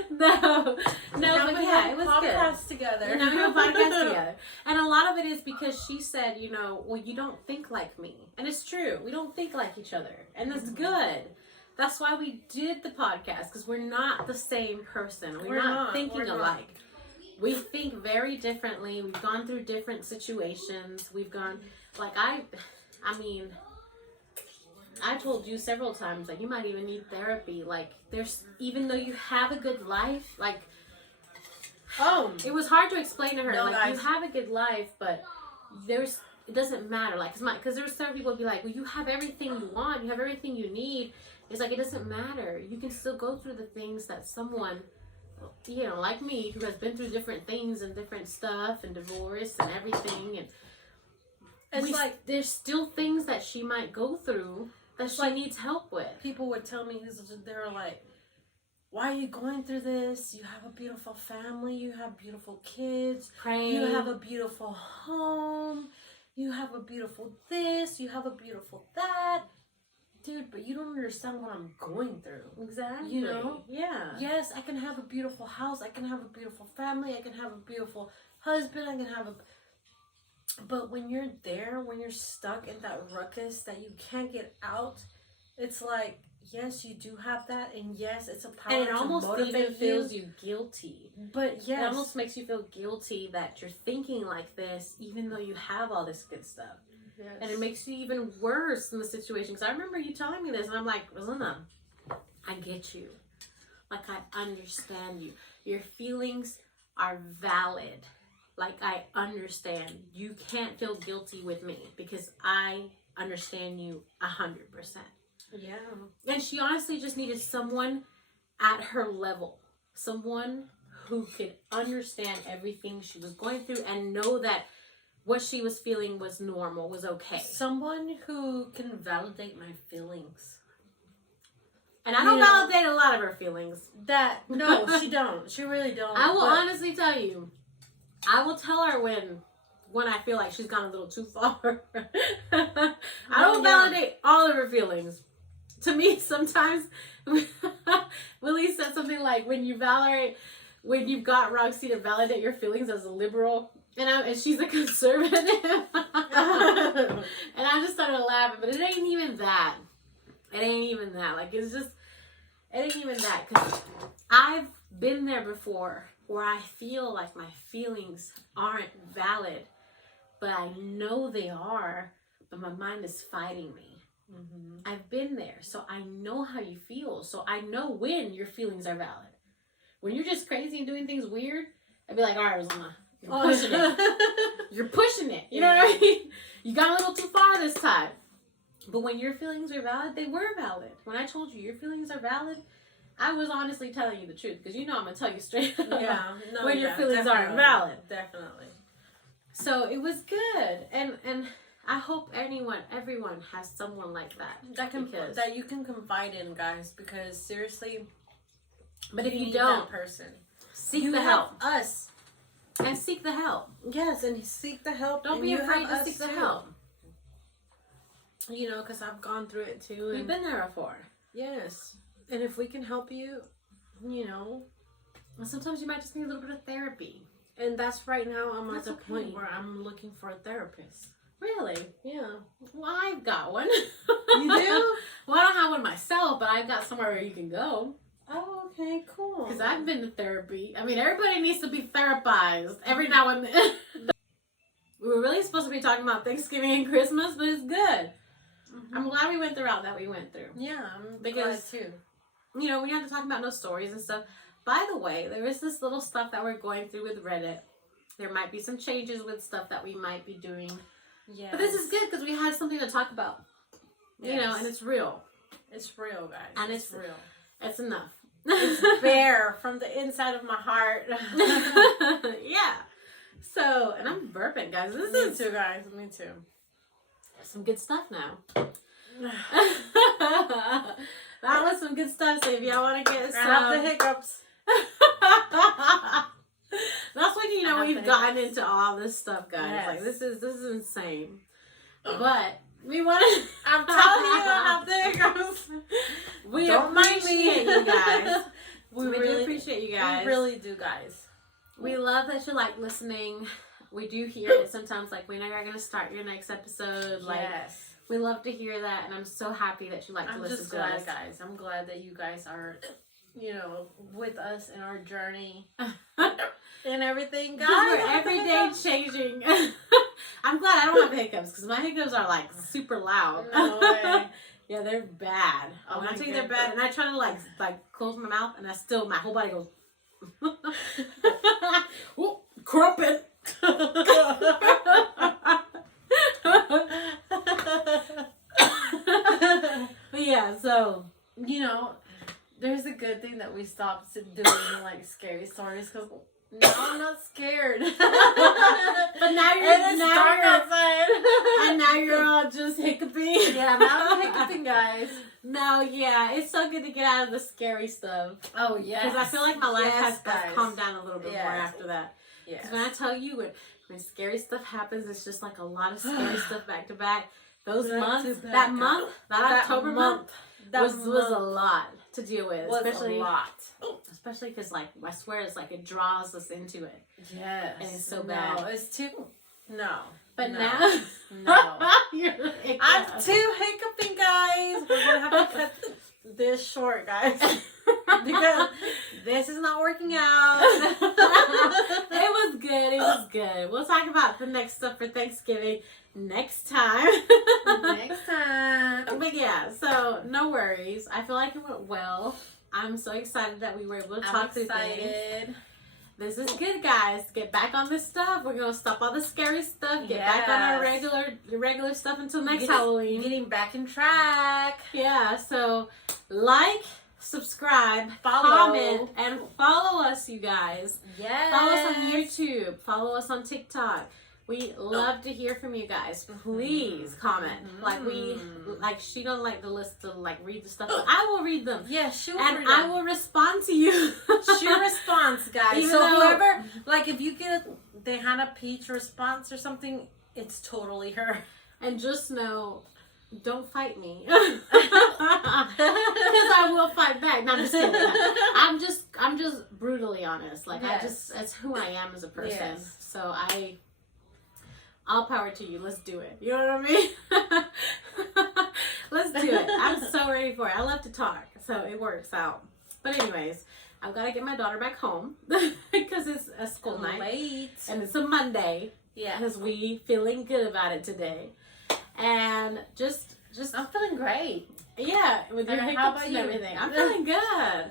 No, but yeah, it was good. Podcast together. Now we have a podcast together. And a lot of it is because she said, you know, well, you don't think like me. And it's true. We don't think like each other. And that's good. That's why we did the podcast, because we're not the same person. We're not thinking alike. We think very differently. We've gone through different situations. We've gone, like, I mean, I told you several times, like, you might even need therapy. Like, even though you have a good life, like, it was hard to explain to her, guys. You have a good life, but it doesn't matter. Like, because there's certain people who be like, well, you have everything you want, you have everything you need. It's like, it doesn't matter. You can still go through the things that someone, you know, like me, who has been through different things and different stuff and divorce and everything, and it's like there's still things that she might go through that she needs help with. People would tell me, they're like, why are you going through this? You have a beautiful family, you have beautiful kids, you have a beautiful home, you have a beautiful this, you have a beautiful that. Dude, but you don't understand what I'm going through. Exactly. You know? Yeah. Yes, I can have a beautiful house, I can have a beautiful family, I can have a beautiful husband, I can have But when you're there, when you're stuck in that ruckus that you can't get out, it's like, yes, you do have that, and yes, it's a power and it almost even feels you guilty. But yes. It almost makes you feel guilty that you're thinking like this, even though you have all this good stuff. Yes. And it makes you even worse in the situation. Because I remember you telling me this, and I'm like, Rosanna, I get you. Like, I understand you. Your feelings are valid. Like, I understand. You can't feel guilty with me because I understand you 100%. Yeah. And she honestly just needed someone at her level. Someone who could understand everything she was going through and know that what she was feeling was normal, was okay. Someone who can validate my feelings. And I don't validate a lot of her feelings. No, she don't. She really don't. I will honestly tell you. I will tell her when I feel like she's gone a little too far. I don't validate all of her feelings. To me, sometimes Willie said something like, when you've got Roxy to validate your feelings as a liberal, and she's a conservative. And I just started laughing, but it ain't even that. It ain't even that. Like, it ain't even that. Because I've been there before where I feel like my feelings aren't valid, but I know they are, but my mind is fighting me. Mm-hmm. I've been there, so I know how you feel. So I know when your feelings are valid. When you're just crazy and doing things weird, I'd be like, all right, Rosanna, you're pushing it. You're pushing it. You know what I mean? You got a little too far this time. But when your feelings are valid, they were valid. When I told you your feelings are valid, I was honestly telling you the truth. Because you know I'm going to tell you straight up when your feelings aren't valid. Definitely. So it was good. And I hope everyone has someone like that. That you can confide in, guys. Because seriously, but if you need don't, that person, seek the help. Us. And seek the help. Yes, and seek the help. Don't be afraid to seek the help. You know, because I've gone through it too. We've been there before. Yes. And if we can help you, you know. And sometimes you might just need a little bit of therapy. And that's right now I'm That's at the point where I'm looking for a therapist. Really? Yeah. Well, I've got one. You do? Well, I don't have one myself, but I've got somewhere where you can go. Oh, okay, cool. Because I've been to therapy. I mean, everybody needs to be therapized every now and then. We were really supposed to be talking about Thanksgiving and Christmas, but it's good. Mm-hmm. I'm glad we went the route that we went through. Yeah, I'm glad too. You know, we have to talk about no stories and stuff. By the way, there is this little stuff that we're going through with Reddit. There might be some changes with stuff that we might be doing. Yeah. But this is good because we had something to talk about. Yes. You know, and it's real. It's real, guys. And it's real. It's enough. It's bare from the inside of my heart. Yeah. So, and I'm burping, guys. Me too, guys. Me too. Some good stuff now. That was some good stuff. So if y'all want to get some, I have the hiccups. That's when you know we've gotten into all this stuff, guys. Yes. Like this is insane. But we want to. I'm telling you, I have the hiccups. We appreciate you guys. We really appreciate you guys. We really do, guys. We love that you like listening. We do hear it sometimes, like when are you going to start your next episode? Like, yes. We love to hear that, and I'm so happy that you like to listen to us, guys. I'm glad that you guys are, you know, with us in our journey and everything, guys. We're every day changing. I'm glad I don't have hiccups because my hiccups are like super loud. No way. Yeah, they're bad. Oh, when I tell you they're bad, and I try to like close my mouth, and my whole body goes. Ooh, crumpet. But yeah, so you know, there's a good thing that we stopped doing like scary stories because now I'm not scared. But now you're dark outside, and now you're all just hiccuping. Yeah, now I'm hiccuping, guys. No, yeah, it's so good to get out of the scary stuff. Oh yeah, because I feel like my life has calmed down a little bit more after that. Yeah, because when I tell you when scary stuff happens, it's just like a lot of scary stuff back to back. Those months, that October month, was a lot to deal with. Especially a lot. Especially because, like, I swear it's like it draws us into it. Yes. And it's so bad. No, it's too. No. But no. now. No. I'm too hiccuping, guys. We're going to have to cut this short, guys. Because this is not working out. It was good. It was good. We'll talk about the next stuff for Thanksgiving next time. But yeah, so no worries. I feel like it went well. I'm so excited that we were able to talk through things. This is good, guys. Get back on this stuff. We're going to stop all the scary stuff. Get back on our regular stuff until next Halloween. Getting back in track. Yeah, so like, subscribe, comment, and follow us, you guys. Yes. Follow us on YouTube. Follow us on TikTok. We love to hear from you guys. Please comment. Like she don't like the list to like read the stuff. But I will read them. Yeah, she'll read them. And I will respond to you. She responds, guys. Even so though, whoever, like if you get a Dejana Peach response or something, it's totally her. And just know, don't fight me. Because I will fight back. No, I'm just kidding. I'm just brutally honest. Like it's who I am as a person. Yes. So all power to you. Let's do it. You know what I mean? Let's do it. I'm so ready for it. I love to talk, so it works out. But anyways, I've got to get my daughter back home because it's a school night. Late. And it's a Monday. Yeah. Because we feeling good about it today. And just Just I'm feeling great. Yeah, with your How hiccups about and you? everything. I'm feeling good.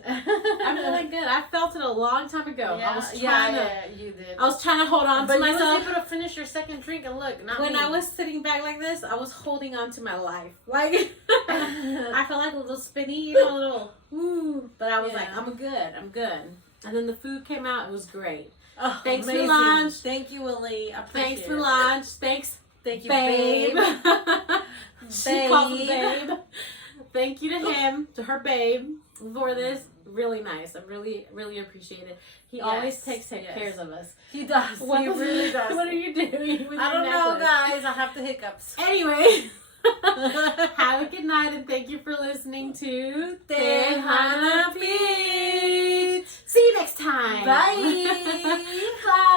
I'm feeling good. I felt it a long time ago. Yeah, I was trying you did. I was trying to hold on But to you myself. was able to finish your second drink, and look, not When me. I was sitting back like this, I was holding on to my life. Like, I felt like a little spinny, a little, woo. But I was like, I'm good. And then the food came out. It was great. Oh, Thanks amazing. for lunch. Thank you, Willie. I appreciate Thanks for it. lunch. Thanks, Thank you, babe. babe. She calls him babe. Thank you to him, to her babe, for this. Really nice. I really, really appreciate it. He always takes care of us. He does. What He really does. What are you doing with I your don't know, necklace? guys. I have the hiccups. Anyway, have a good night and thank you for listening to Tejana Peach. See you next time. Bye. Bye.